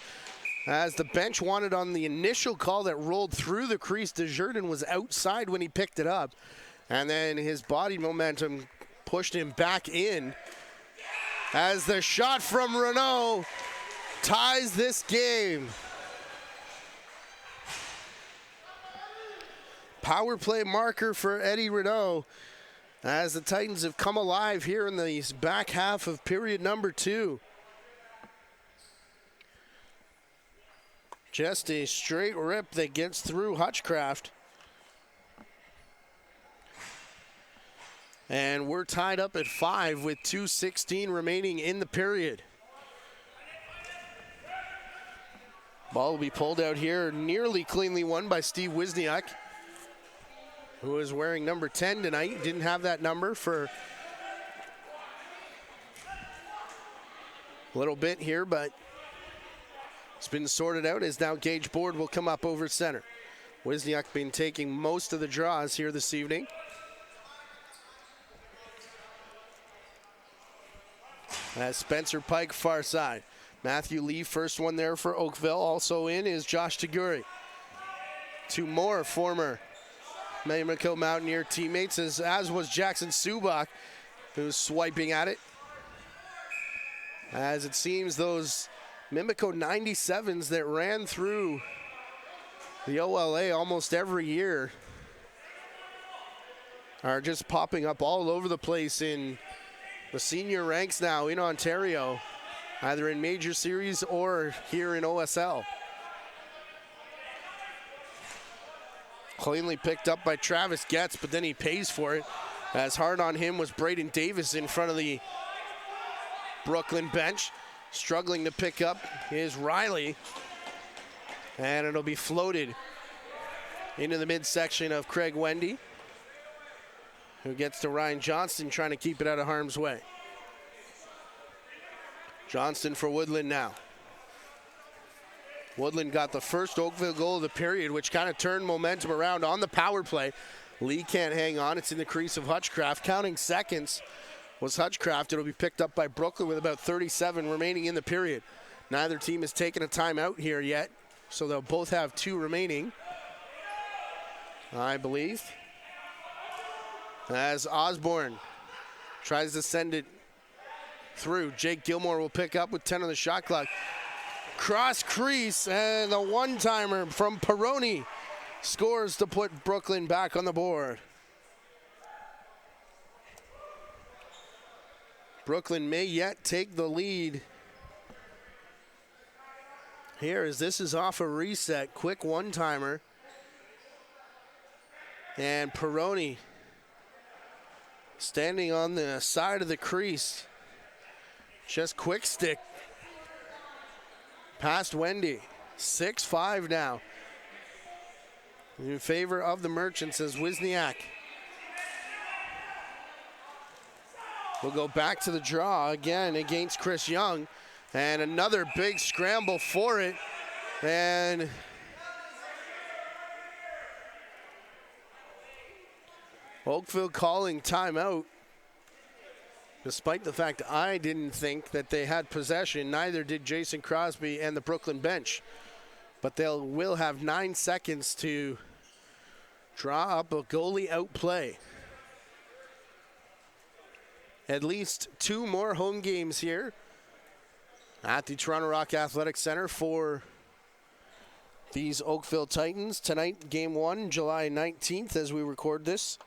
as the bench wanted on the initial call that rolled through the crease. Desjardins was outside when he picked it up, and then his body momentum pushed him back in, as the shot from Renault ties this game. Power play marker for Eddie Renault, as the Titans have come alive here in the back half of period number 2. Just a straight rip that gets through Hutchcraft. And we're tied up at 5 with 2:16 remaining in the period. Ball will be pulled out here, nearly cleanly won by Steve Wisniak, who is wearing number 10 tonight. Didn't have that number for a little bit here, but it's been sorted out, as now Gage Board will come up over center. Wisniak been taking most of the draws here this evening. As Spencer Pike far side. Matthew Lee, first one there for Oakville. Also in is Josh Taguri. 2 more former Mimico Mountaineer teammates, as was Jackson Subak, who's swiping at it. As it seems those Mimico 97s that ran through the OLA almost every year are just popping up all over the place in the senior ranks now in Ontario, either in major series or here in OSL. Cleanly picked up by Travis Getz, but then he pays for it, as hard on him was Braden Davis in front of the Brooklin bench. Struggling to pick up is Riley, and it'll be floated into the midsection of Craig Wendy, who gets to Ryan Johnston, trying to keep it out of harm's way. Johnston for Woodland now. Woodland got the first Oakville goal of the period, which kind of turned momentum around on the power play. Lee can't hang on. It's in the crease of Hutchcraft. Counting seconds was Hutchcraft. It'll be picked up by Brooklyn with about 37 remaining in the period. Neither team has taken a timeout here yet, so they'll both have 2 remaining, I believe. As Osborne tries to send it through, Jake Gilmore will pick up with 10 on the shot clock. cross crease, and the one-timer from Peroni scores to put Brooklyn back on the board. Brooklyn may yet take the lead here as this is off a reset. Quick one-timer. And Peroni standing on the side of the crease. Just quick stick past Wendy. 6-5 now in favor of the Merchants as Wisniak will go back to the draw again against Chris Young. And another big scramble for it. And Oakville calling timeout. Despite the fact I didn't think that they had possession, neither did Jason Crosby and the Brooklyn bench. But they will have 9 seconds to draw up a goalie out play. At least 2 more home games here at the Toronto Rock Athletic Center for these Oakville Titans. Tonight, game 1, July 19th as we record this.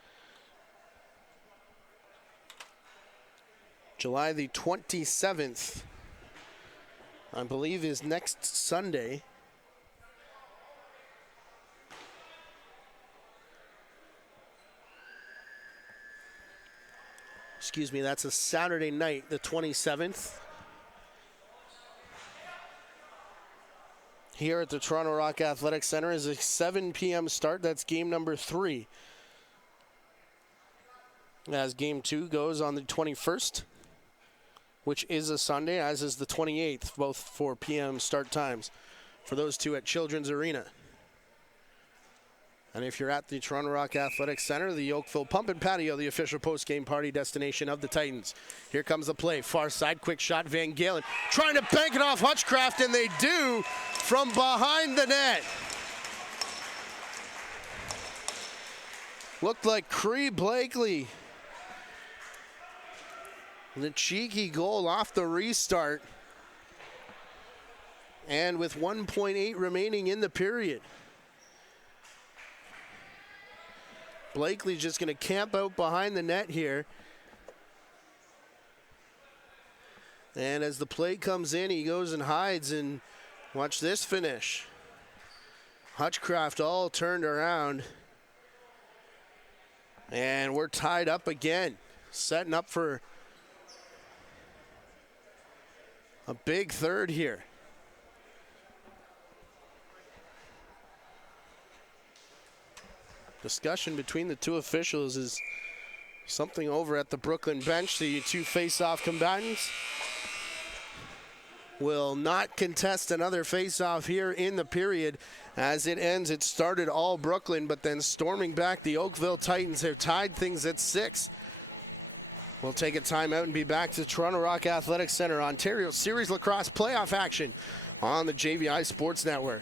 July the 27th, I believe, is next Sunday. Excuse me, that's a Saturday night, the 27th. Here at the Toronto Rock Athletic Center is a 7 p.m. start. That's game number 3. As game 2 goes on the 21st. Which is a Sunday, as is the 28th, both 4 p.m. start times for those two at Children's Arena. And if you're at the Toronto Rock Athletic Center, the Oakville Pump and Patio, the official post-game party destination of the Titans. Here comes the play. Far side, quick shot, Van Galen trying to bank it off Hutchcraft, and they do from behind the net. Looked like Cree Blakely. The cheeky goal off the restart. And with 1.8 remaining in the period. Blakely's just going to camp out behind the net here. And as the play comes in, he goes and hides, and watch this finish. Hutchcraft all turned around. And we're tied up again. Setting up for a big third here. Discussion between the two officials is something over at the Brooklyn bench. The two face-off combatants will not contest another face-off here in the period. As it ends, it started all Brooklyn, but then storming back, the Oakville Titans have tied things at 6. We'll take a timeout and be back to Toronto Rock Athletic Center, Ontario Series Lacrosse playoff action on the JVI Sports Network.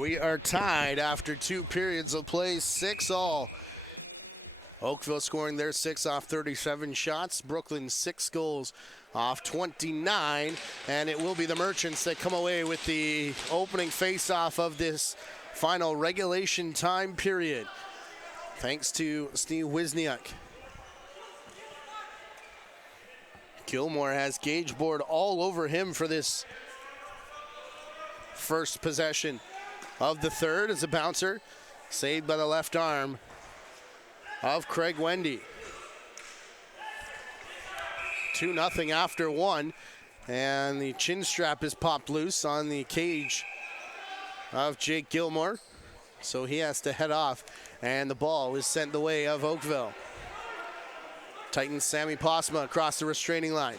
We are tied after 2 periods of play, 6-all. Oakville scoring their 6 off 37 shots. Brooklyn 6 goals off 29. And it will be the Merchants that come away with the opening face-off of this final regulation time period. Thanks to Steve Wisniuk. Gilmore has gauge board all over him for this first possession of the third as a bouncer. Saved by the left arm of Craig Wendy. 2-0 after 1. And the chin strap is popped loose on the cage of Jake Gilmore. So he has to head off. And the ball is sent the way of Oakville. Titans Sammy Posma across the restraining line.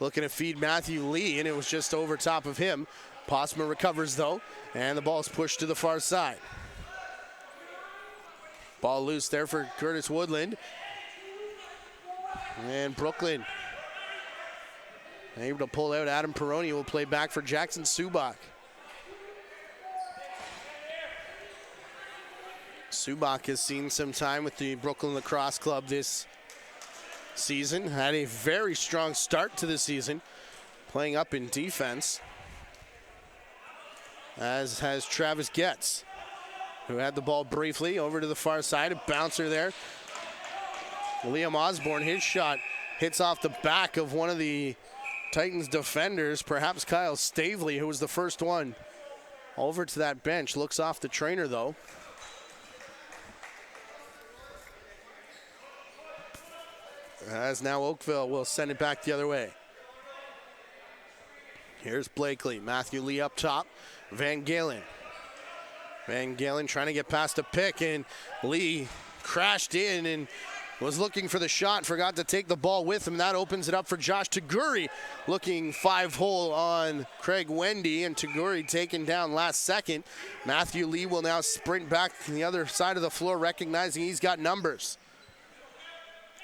Looking to feed Matthew Lee, and it was just over top of him. Posma recovers, though, and the ball is pushed to the far side. Ball loose there for Curtis Woodland. And Brooklyn able to pull out. Adam Peroni will play back for Jackson Subak. Subak has seen some time with the Brooklyn Lacrosse Club this season. Had a very strong start to the season, playing up in defense, as has Travis Getz, who had the ball briefly over to the far side. A bouncer there. Liam Osborne, his shot hits off the back of one of the Titans defenders, perhaps Kyle Stavely, who was the first one over to that bench. Looks off the trainer, though. As now Oakville will send it back the other way. Here's Blakely. Matthew Lee up top. Van Galen. Van Galen trying to get past a pick, and Lee crashed in and was looking for the shot, forgot to take the ball with him. That opens it up for Josh Taguri, looking 5-hole on Craig Wendy, and Taguri taken down last second. Matthew Lee will now sprint back to the other side of the floor, recognizing he's got numbers.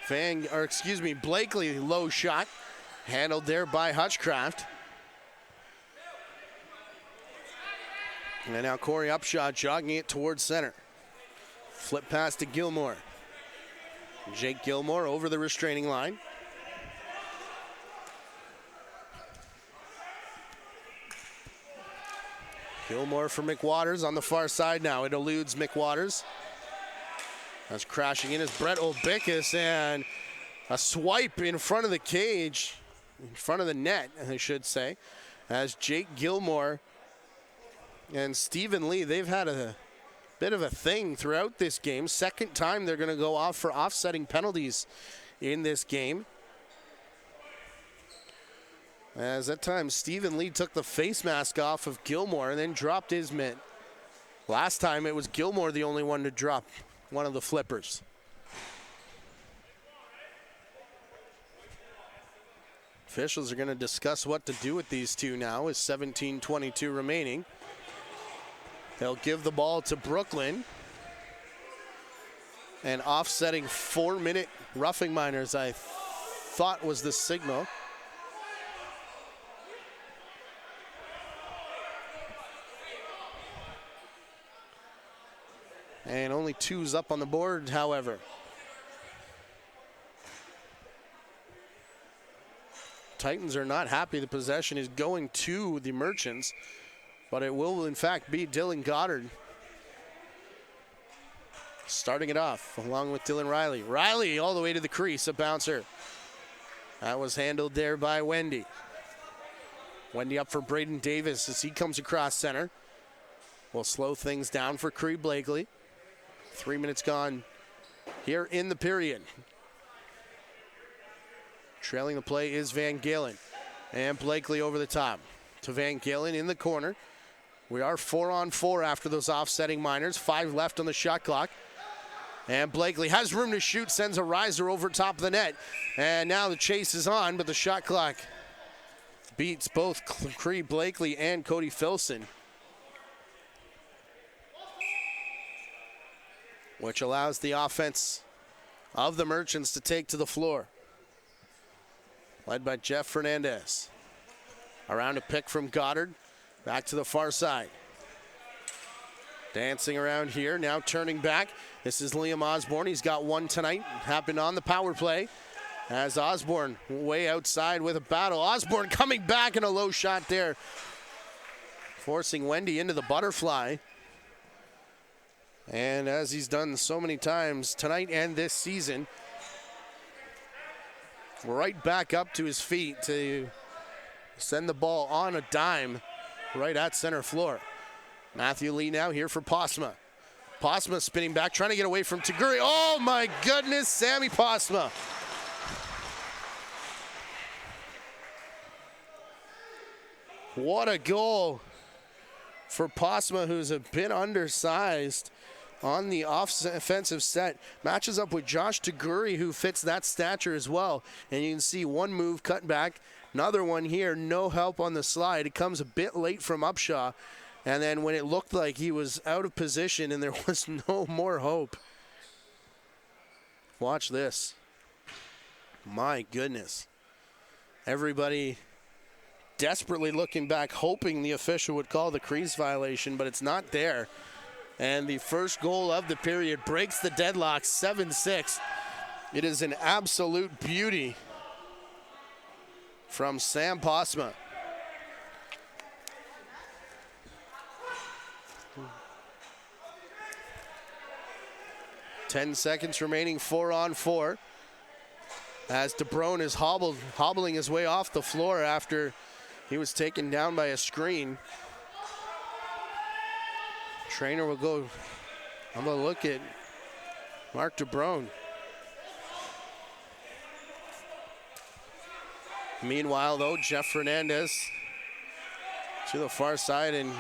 Blakely, low shot, handled there by Hutchcraft. And now Corey Upshaw jogging it towards center. Flip pass to Gilmore. Jake Gilmore over the restraining line. Gilmore for McWaters on the far side now. It eludes McWaters. That's crashing in is Brett Olbickus, and a swipe in front of the cage, in front of the net, I should say, as Jake Gilmore and Stephen Lee, they've had a bit of a thing throughout this game. Second time they're going to go off for offsetting penalties in this game. As at times, Stephen Lee took the face mask off of Gilmore and then dropped his mitt. Last time it was Gilmore the only one to drop one of the flippers. Officials are going to discuss what to do with these two now with 17:22 remaining. They'll give the ball to Brooklyn. And offsetting 4-minute roughing minors, I thought was the signal. And only 2's up on the board, however. Titans are not happy the possession is going to the Merchants, but it will in fact be Dylan Goddard starting it off along with Dylan Riley. Riley all the way to the crease, a bouncer. That was handled there by Wendy. Wendy up for Braden Davis as he comes across center. Will slow things down for Cree Blakely. 3 minutes gone here in the period. Trailing the play is Van Galen. And Blakely over the top to Van Galen in the corner. We are 4-on-4 after those offsetting minors. 5 left on the shot clock. And Blakely has room to shoot, sends a riser over top of the net. And now the chase is on, but the shot clock beats both Cree Blakely and Cody Filson, which allows the offense of the Merchants to take to the floor. Led by Jeff Fernandez. Around a pick from Goddard. Back to the far side. Dancing around here, now turning back. This is Liam Osborne. He's got one tonight. Happened on the power play. As Osborne way outside with a battle. Osborne coming back in a low shot there. Forcing Wendy into the butterfly. And as he's done so many times tonight and this season, right back up to his feet to send the ball on a dime right at center floor. Matthew Lee now here for Posma. Posma spinning back, trying to get away from Taguri. Oh my goodness, Sammy Posma. What a goal for Posma, who's a bit undersized on the offensive set. Matches up with Josh Taguri, who fits that stature as well. And you can see one move cut back, another one here, no help on the slide. It comes a bit late from Upshaw. And then when it looked like he was out of position and there was no more hope, Watch this. My goodness. Everybody desperately looking back, hoping the official would call the crease violation, but it's not there. And the first goal of the period breaks the deadlock, 7-6. It is an absolute beauty from Sam Posma. Ten seconds remaining, 4-on-4. As DeBrone is hobbling his way off the floor after he was taken down by a screen. Trainer will go, I'm going to look at Mark DeBrone. Meanwhile, though, Jeff Fernandez to the far side, and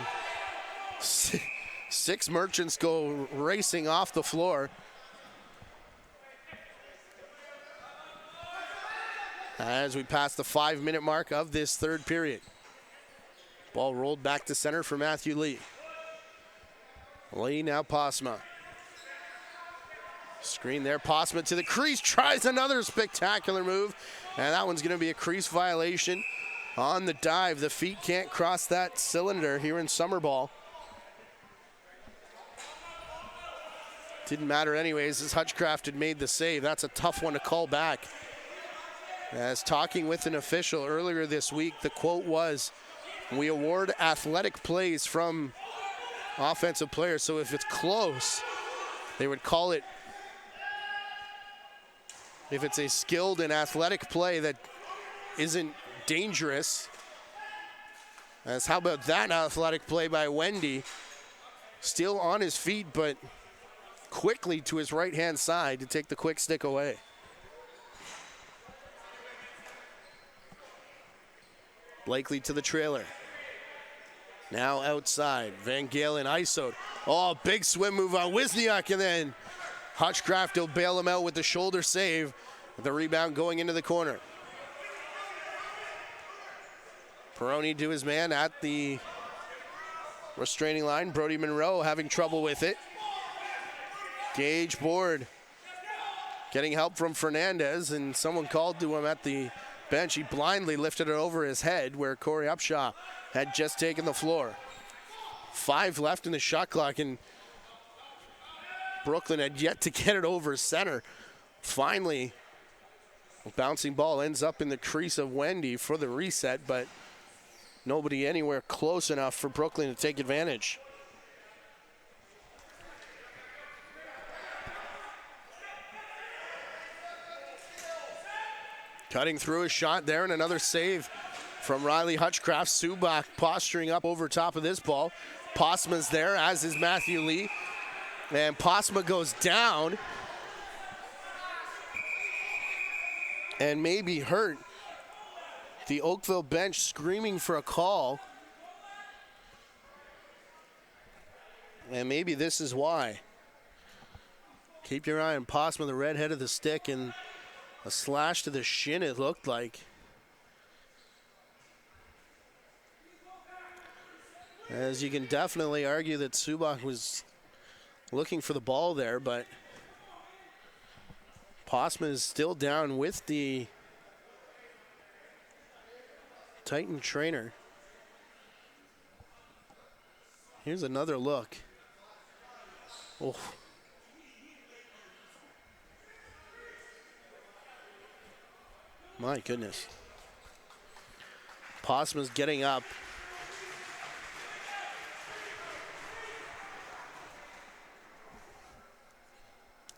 six merchants go racing off the floor. As we pass the 5-minute mark of this third period. Ball rolled back to center for Matthew Lee. Lee now Posma. Screen there, Posma to the crease, tries another spectacular move, and that one's going to be a crease violation on the dive. The feet can't cross that cylinder here in summer ball. Didn't matter anyways, as Hutchcraft had made the save. That's a tough one to call back. As talking with an official earlier this week, the quote was, "We award athletic plays from offensive players, so if it's close, they would call it, if it's a skilled and athletic play that isn't dangerous." As how about that athletic play by Wendy? Still on his feet, but quickly to his right-hand side to take the quick stick away. Blakely to the trailer. Now outside, Van Galen isoed. Oh, big swim move on Wisniak, and then Hutchcraft will bail him out with the shoulder save. The rebound going into the corner. Peroni to his man at the restraining line. Brody Monroe having trouble with it. Gage Board getting help from Fernandez, and someone called to him at the bench. He blindly lifted it over his head where Corey Upshaw had just taken the floor. 5 left in the shot clock, and Brooklyn had yet to get it over center. Finally, a bouncing ball ends up in the crease of Wendy for the reset, but nobody anywhere close enough for Brooklyn to take advantage. Cutting through a shot there, and another save from Riley Hutchcraft. Subak posturing up over top of this ball. Posma's there, as is Matthew Lee. And Posma goes down and maybe hurt. The Oakville bench screaming for a call. And maybe this is why. Keep your eye on Posma, the red head of the stick, and a slash to the shin, it looked like. As you can definitely argue that Subak was looking for the ball there, but Posma is still down with the Titan trainer. Here's another look. Oh. My goodness. Posma's getting up.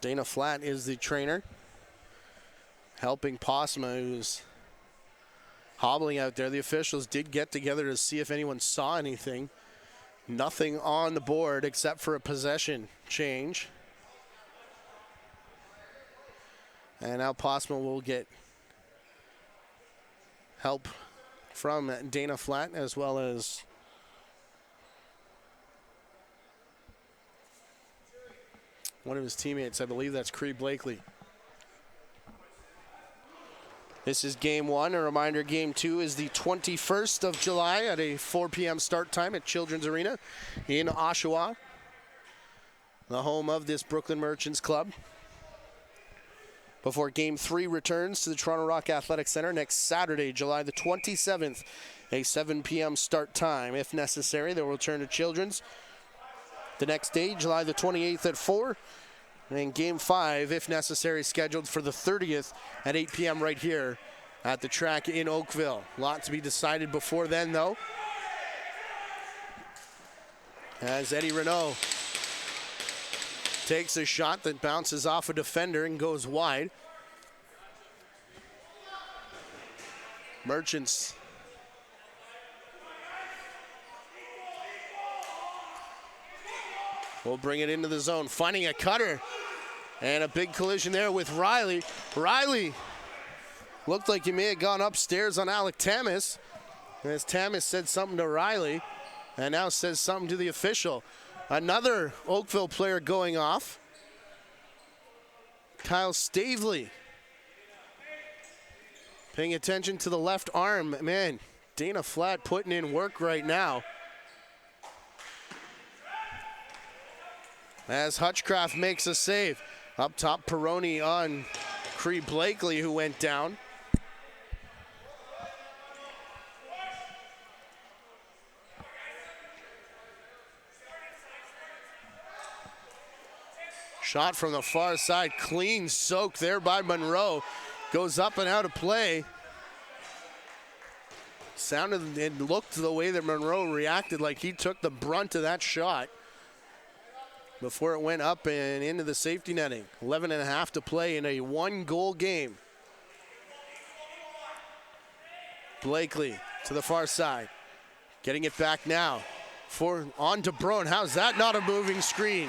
Dana Flatt is the trainer, helping Posma, who's hobbling out there. The officials did get together to see if anyone saw anything. Nothing on the board except for a possession change. And now Posma will get help from Dana Flatt, as well as one of his teammates. I believe that's Cree Blakely. This is game 1. A reminder, game 2 is the 21st of July at a 4 p.m. start time at Children's Arena in Oshawa, the home of this Brooklyn Merchants club. before Game 3 returns to the Toronto Rock Athletic Center next Saturday, July the 27th, a 7 p.m. start time. If necessary, they'll return to Children's the next day, July the 28th at 4. And Game 5, if necessary, scheduled for the 30th at 8 p.m. right here at the track in Oakville. A lot to be decided before then, though. As Eddie Renault takes a shot that bounces off a defender and goes wide. Merchants will bring it into the zone, finding a cutter. And a big collision there with Riley. Riley looked like he may have gone upstairs on Alec Tamas. As Tamas said something to Riley and now says something to the official. Another Oakville player going off. Kyle Stavely. Paying attention to the left arm. Man, Dana Flatt putting in work right now. As Hutchcraft makes a save. Up top, Peroni on Cree Blakely, who went down. Shot from the far side, clean soak there by Monroe. Goes up and out of play. Sounded and looked the way that Monroe reacted like he took the brunt of that shot before it went up and into the safety netting. 11.5 to play in a 1-goal game. Blakely to the far side. Getting it back now. On to Brown. How's that not a moving screen?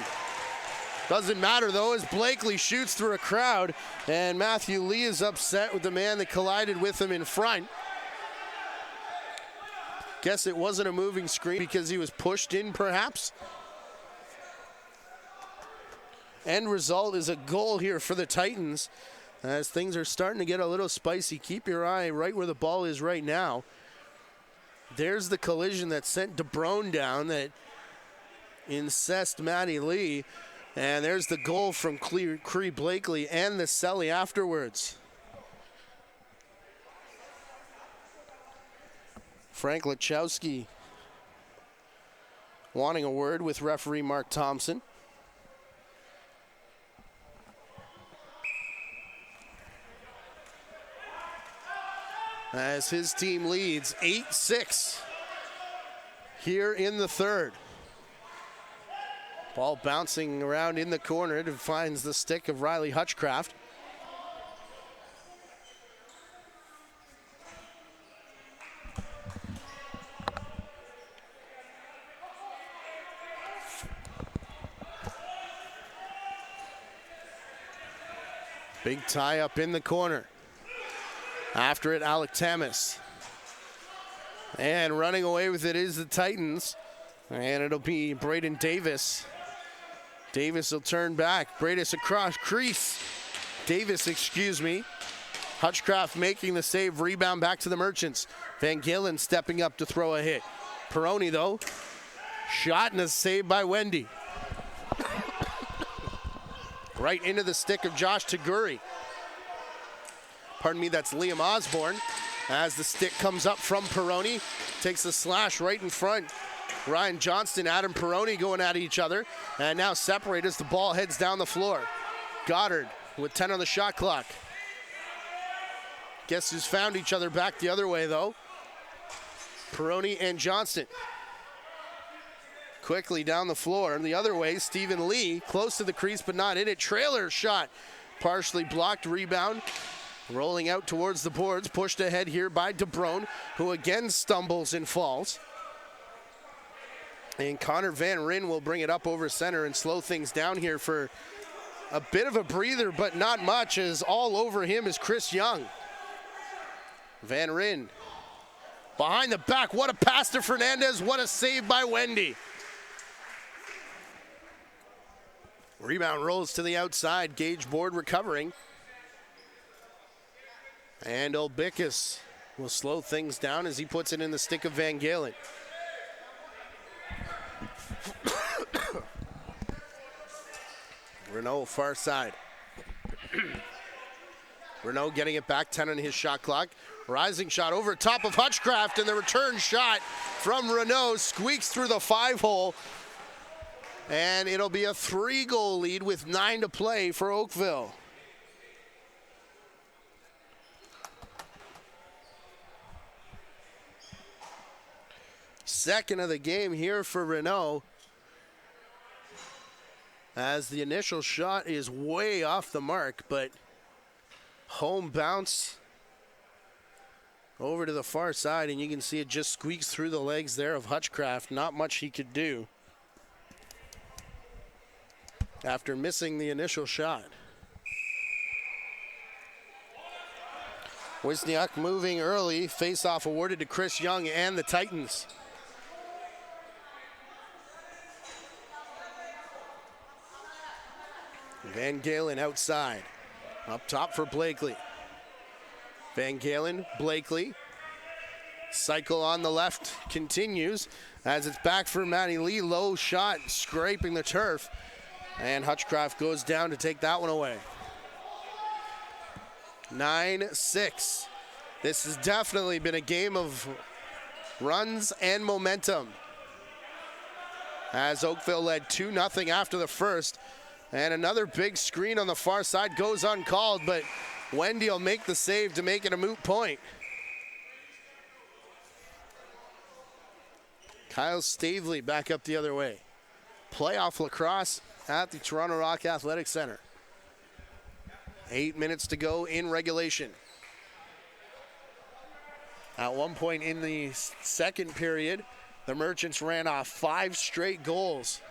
Doesn't matter though, as Blakely shoots through a crowd, and Matthew Lee is upset with the man that collided with him in front. Guess it wasn't a moving screen because he was pushed in perhaps. End result is a goal here for the Titans as things are starting to get a little spicy. Keep your eye right where the ball is right now. There's the collision that sent DeBrone down that incensed Matty Lee. And there's the goal from Cree Blakely and the Selly afterwards. Frank Lachowski wanting a word with referee Mark Thompson. As his team leads 8-6 here in the third. Ball bouncing around in the corner. It finds the stick of Riley Hutchcraft. Big tie up in the corner. After it, Alec Tamas. And running away with it is the Titans. And it'll be Braden Davis. Davis will turn back. Bradis across crease. Davis, excuse me. Hutchcraft making the save. Rebound back to the Merchants. Van Galen stepping up to throw a hit. Peroni, though. Shot and a save by Wendy. Right into the stick of Josh Taguri. Pardon me, that's Liam Osborne. As the stick comes up from Peroni. Takes the slash right in front. Ryan Johnston, Adam Peroni going at each other. And now separate as the ball heads down the floor. Goddard with 10 on the shot clock. Guess who's found each other back the other way, though? Peroni and Johnston. Quickly down the floor. And the other way, Stephen Lee, close to the crease but not in it. Trailer shot, partially blocked, rebound. Rolling out towards the boards, pushed ahead here by DeBrone, who again stumbles and falls. And Connor Van Ryn will bring it up over center and slow things down here for a bit of a breather, but not much, as all over him is Chris Young. Van Ryn behind the back. What a pass to Fernandez. What a save by Wendy. Rebound rolls to the outside. Gage Board recovering. And Olbickus will slow things down as he puts it in the stick of Van Galen. Renault far side. Renault getting it back, 10 on his shot clock. Rising shot over top of Hutchcraft, and the return shot from Renault squeaks through the 5-hole. And it'll be a 3-goal lead with 9 to play for Oakville. Second of the game here for Renault, as the initial shot is way off the mark, but home bounce over to the far side, and you can see it just squeaks through the legs there of Hutchcraft. Not much he could do after missing the initial shot. Wisniak moving early, face-off awarded to Chris Young and the Titans. Van Galen outside. Up top for Blakely. Van Galen, Blakely. Cycle on the left continues as it's back for Matty Lee. Low shot, scraping the turf. And Hutchcraft goes down to take that one away. 9-6. This has definitely been a game of runs and momentum, as Oakville led 2-0 after the first. And another big screen on the far side goes uncalled, but Wendy will make the save to make it a moot point. Kyle Stavely back up the other way. Playoff lacrosse at the Toronto Rock Athletic Center. 8 minutes to go in regulation. At one point in the second period, the Merchants ran off 5 straight goals,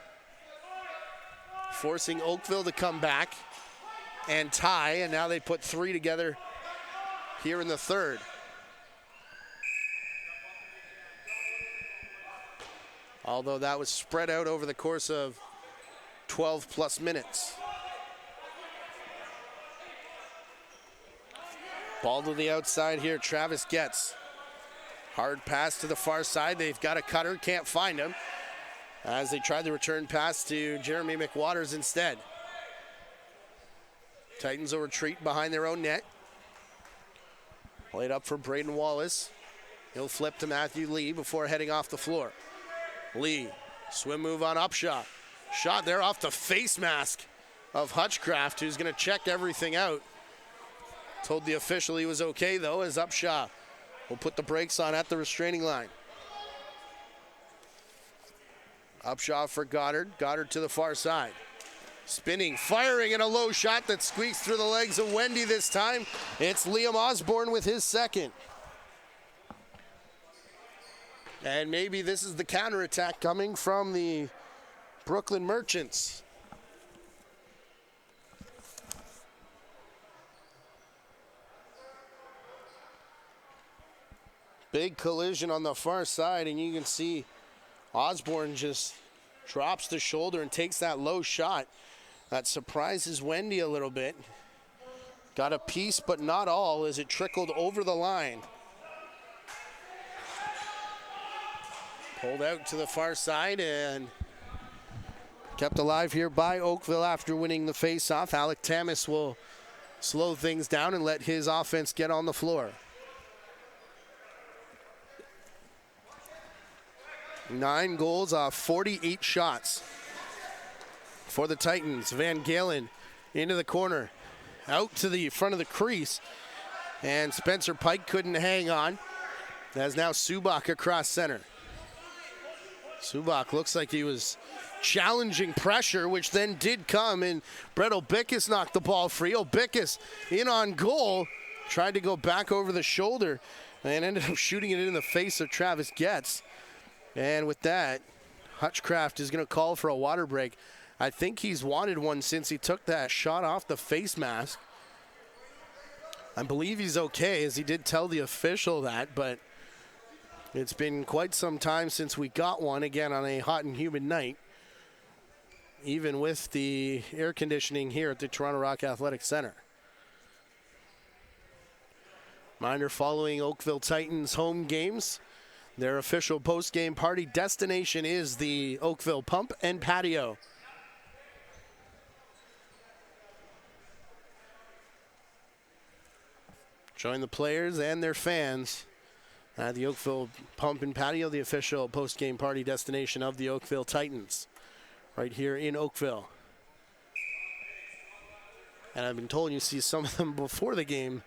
forcing Oakville to come back and tie, and now they put 3 together here in the third. Although that was spread out over the course of 12 plus minutes. Ball to the outside here, Travis gets. Hard pass to the far side, they've got a cutter, can't find him, as they tried the return pass to Jeremy McWaters instead. Titans will retreat behind their own net. Played up for Braden Wallace. He'll flip to Matthew Lee before heading off the floor. Lee, swim move on Upshaw. Shot there off the face mask of Hutchcraft, who's gonna check everything out. Told the official he was okay though, as Upshaw will put the brakes on at the restraining line. Upshaw for Goddard. Goddard to the far side. Spinning, firing, and a low shot that squeaks through the legs of Wendy this time. It's Liam Osborne with his second. And maybe this is the counterattack coming from the Brooklyn Merchants. Big collision on the far side, and you can see Osborne just drops the shoulder and takes that low shot. That surprises Wendy a little bit. Got a piece, but not all, as it trickled over the line. Pulled out to the far side and kept alive here by Oakville after winning the face-off. Alec Tamas will slow things down and let his offense get on the floor. 9 goals off 48 shots for the Titans. Van Galen into the corner, out to the front of the crease, and Spencer Pike couldn't hang on. As now Subak across center. Subak looks like he was challenging pressure, which then did come, and Brett Obickus knocked the ball free. Obickus in on goal, tried to go back over the shoulder, and ended up shooting it in the face of Travis Getz. And with that, Hutchcraft is going to call for a water break. I think he's wanted one since he took that shot off the face mask. I believe he's okay, as he did tell the official that, but it's been quite some time since we got one, again on a hot and humid night, even with the air conditioning here at the Toronto Rock Athletic Center. Reminder, following Oakville Titans home games, their official post-game party destination is the Oakville Pump and Patio. join the players and their fans at the Oakville Pump and Patio, the official post-game party destination of the Oakville Titans, right here in Oakville. And I've been told you see some of them before the game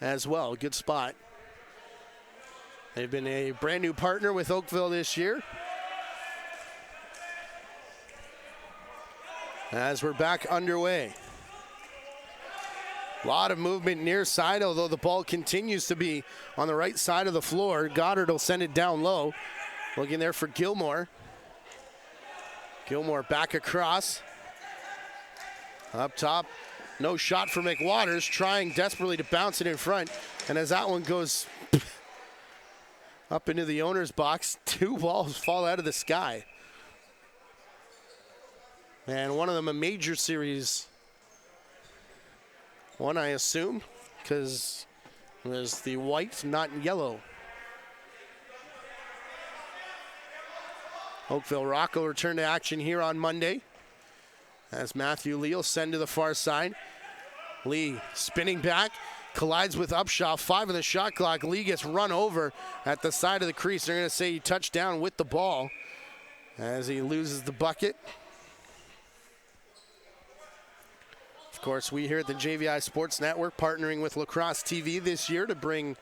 as well. Good spot. They've been a brand new partner with Oakville this year. As we're back underway. A lot of movement near side, although the ball continues to be on the right side of the floor. Goddard will send it down low. Looking there for Gilmore. Gilmore back across. Up top, no shot for McWaters, trying desperately to bounce it in front. And as that one goes up into the owner's box, two balls fall out of the sky. And one of them a major series one, I assume, because it was the white, not yellow. Oakville Rock will return to action here on Monday as Matthew Lee will send to the far side. Lee spinning back, collides with Upshaw, 5 on the shot clock. Lee gets run over at the side of the crease. They're going to say he touched down with the ball as he loses the bucket. Of course, we here at the JVI Sports Network partnering with Lacrosse TV this year to bring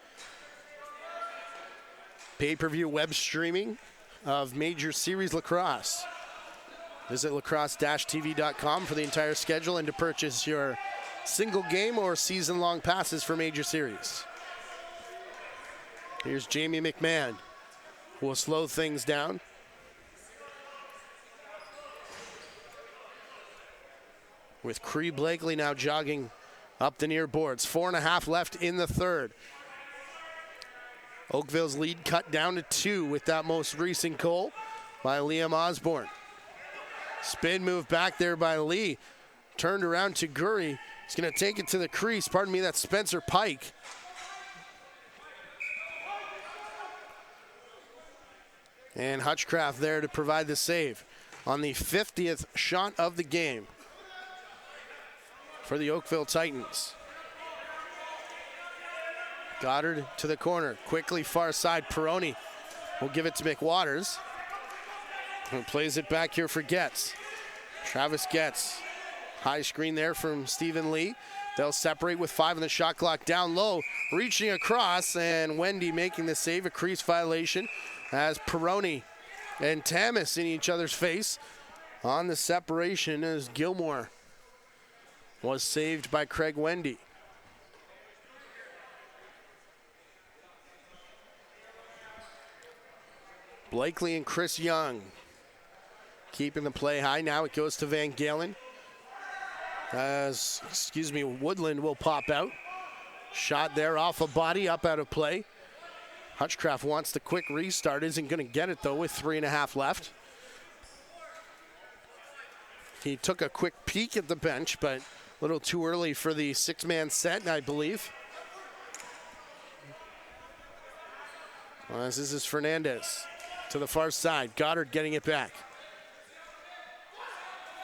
pay-per-view web streaming of Major Series Lacrosse. Visit lacrosse-tv.com for the entire schedule and to purchase your single game or season-long passes for Major Series. Here's Jamie McMahon, who will slow things down. With Cree Blakely now jogging up the near boards. 4.5 left in the third. Oakville's lead cut down to 2 with that most recent goal by Liam Osborne. Spin move back there by Lee. Turned around to Gurry. He's going to take it to the crease. Pardon me, that's Spencer Pike. And Hutchcraft there to provide the save on the 50th shot of the game for the Oakville Titans. Goddard to the corner. Quickly far side. Peroni will give it to McWaters. Who plays it back here for Getz. Travis Getz. High screen there from Stephen Lee. They'll separate with 5 on the shot clock. Down low. Reaching across. And Wendy making the save. A crease violation as Peroni and Tamas in each other's face on the separation as Gilmore was saved by Craig Wendy. Blakely and Chris Young keeping the play high. Now it goes to Van Galen as, Woodland will pop out. Shot there off a body, up out of play. Hutchcraft wants the quick restart, isn't going to get it though with 3.5 left. He took a quick peek at the bench, but a little too early for the 6-man set, I believe. Well, this is Fernandez to the far side. Goddard getting it back.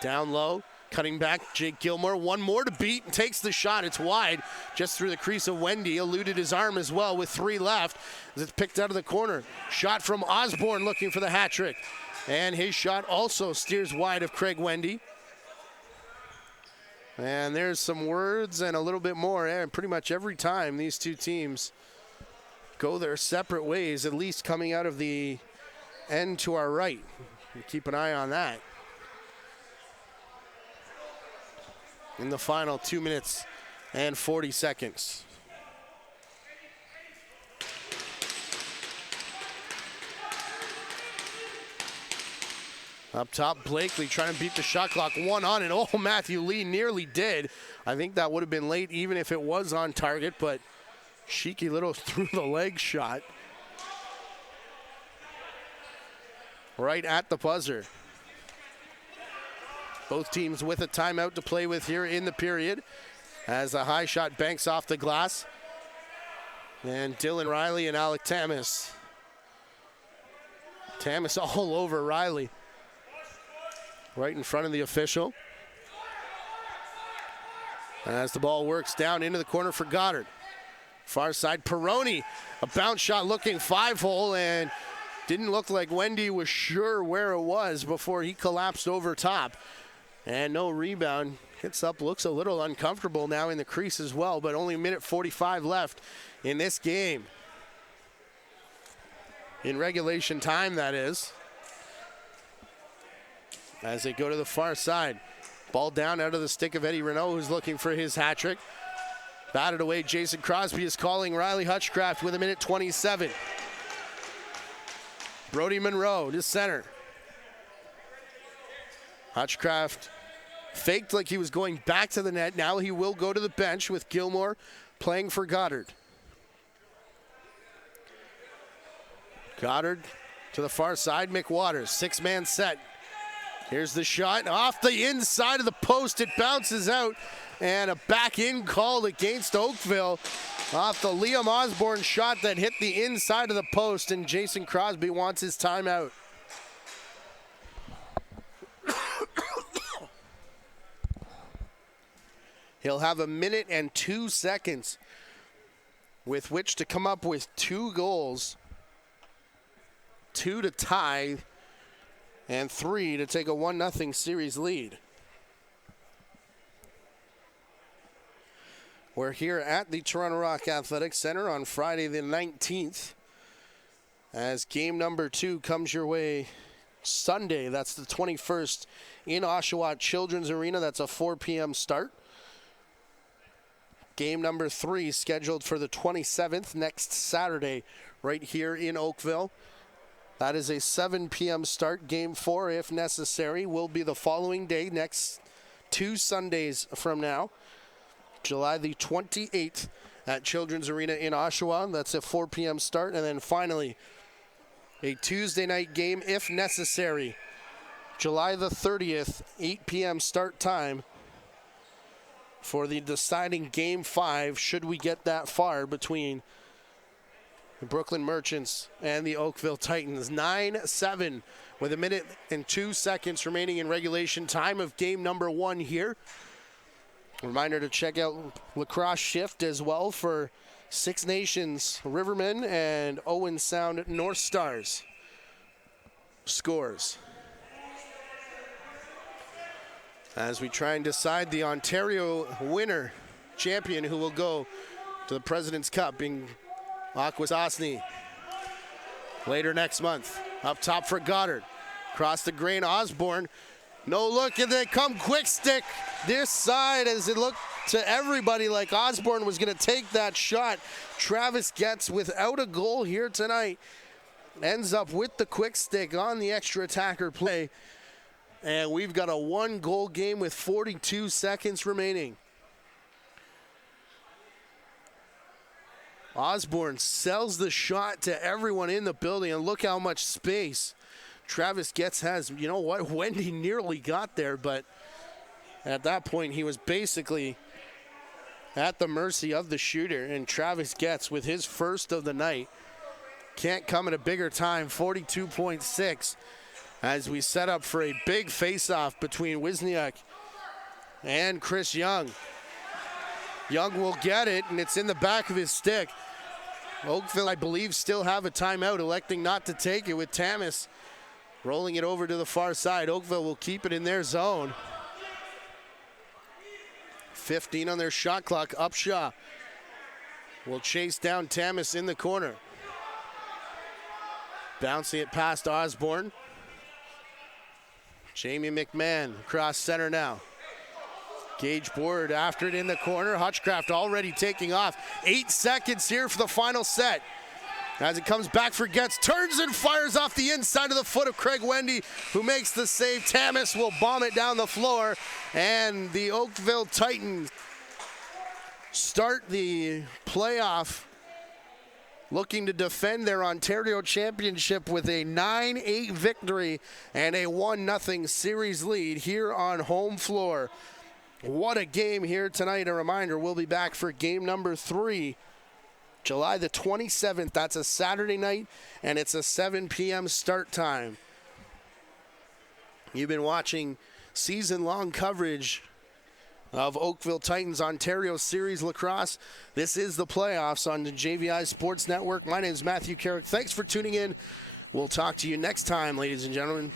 Down low, cutting back, Jake Gilmore. One more to beat and takes the shot. It's wide, just through the crease of Wendy. Eluded his arm as well with 3 left as it's picked out of the corner. Shot from Osborne looking for the hat trick. And his shot also steers wide of Craig Wendy. And there's some words and a little bit more. And pretty much every time these two teams go their separate ways, at least coming out of the end to our right. Keep an eye on that. In the final 2 minutes and 40 seconds. Up top, Blakely trying to beat the shot clock. 1 on it. Oh, Matthew Lee nearly did. I think that would have been late even if it was on target, but cheeky little through the leg shot. Right at the buzzer. Both teams with a timeout to play with here in the period as a high shot banks off the glass. And Dylan Riley and Alec Tamas. Tamas all over Riley. Right in front of the official. As the ball works down into the corner for Goddard. Far side, Peroni, a bounce shot looking 5-hole, and didn't look like Wendy was sure where it was before he collapsed over top. And no rebound. Gets up, looks a little uncomfortable now in the crease as well, but only a minute 45 left in this game. In regulation time, that is. As they go to the far side. Ball down out of the stick of Eddie Renault, who's looking for his hat trick. Batted away, Jason Crosby is calling Riley Hutchcraft with a minute 27. Brody Monroe to center. Hutchcraft faked like he was going back to the net. Now he will go to the bench with Gilmore playing for Goddard. Goddard to the far side, McWaters, 6-man set. Here's the shot off the inside of the post. It bounces out, and a back-in call against Oakville off the Liam Osborne shot that hit the inside of the post, and Jason Crosby wants his timeout. He'll have a minute and 2 seconds with which to come up with 2 goals, 2 to tie, and 3 to take a 1-0 series lead. We're here at the Toronto Rock Athletic Center on Friday the 19th as game number 2 comes your way Sunday. That's the 21st in Oshawa Children's Arena. That's a 4 p.m. start. Game number 3 scheduled for the 27th, next Saturday, right here in Oakville. That is a 7 p.m. start. Game 4, if necessary, will be the following day, next 2 Sundays from now. July the 28th at Children's Arena in Oshawa. That's a 4 p.m. start. And then finally, a Tuesday night game, if necessary. July the 30th, 8 p.m. start time for the deciding Game 5, should we get that far, between the Brooklyn Merchants and the Oakville Titans. 9-7 with a minute and 2 seconds remaining in regulation time of game number 1 here. Reminder to check out Lacrosse Shift as well for Six Nations Rivermen and Owen Sound North Stars scores. As we try and decide the Ontario winner, champion, who will go to the President's Cup being Akwesasne later next month. Up top for Goddard. Across the grain, Osborne. No look, and they come quick stick this side as it looked to everybody like Osborne was going to take that shot. Travis Getz without a goal here tonight. Ends up with the quick stick on the extra attacker play. And we've got a 1-goal game with 42 seconds remaining. Osborne sells the shot to everyone in the building, and look how much space Travis Getz has. You know what? Wendy nearly got there, but at that point he was basically at the mercy of the shooter. And Travis Getz, with his first of the night, can't come at a bigger time. 42.6 as we set up for a big face-off between Wisniak and Chris Young. Young will get it, and it's in the back of his stick. Oakville, I believe, still have a timeout, electing not to take it, with Tamas rolling it over to the far side. Oakville will keep it in their zone. 15 on their shot clock. Upshaw will chase down Tamas in the corner. Bouncing it past Osborne. Jamie McMahon across center now. Gage Board after it in the corner. Hutchcraft already taking off. 8 seconds here for the final set. As it comes back for Getz, turns and fires off the inside of the foot of Craig Wendy, who makes the save. Tamas will bomb it down the floor, and the Oakville Titans start the playoff looking to defend their Ontario championship with a 9-8 victory and a 1-0 series lead here on home floor. What a game here tonight. A reminder, we'll be back for game number 3, July the 27th. That's a Saturday night, and it's a 7 p.m. start time. You've been watching season-long coverage of Oakville Titans Ontario Series Lacrosse. This is the playoffs on the JVI Sports Network. My name is Matthew Carrick. Thanks for tuning in. We'll talk to you next time, ladies and gentlemen.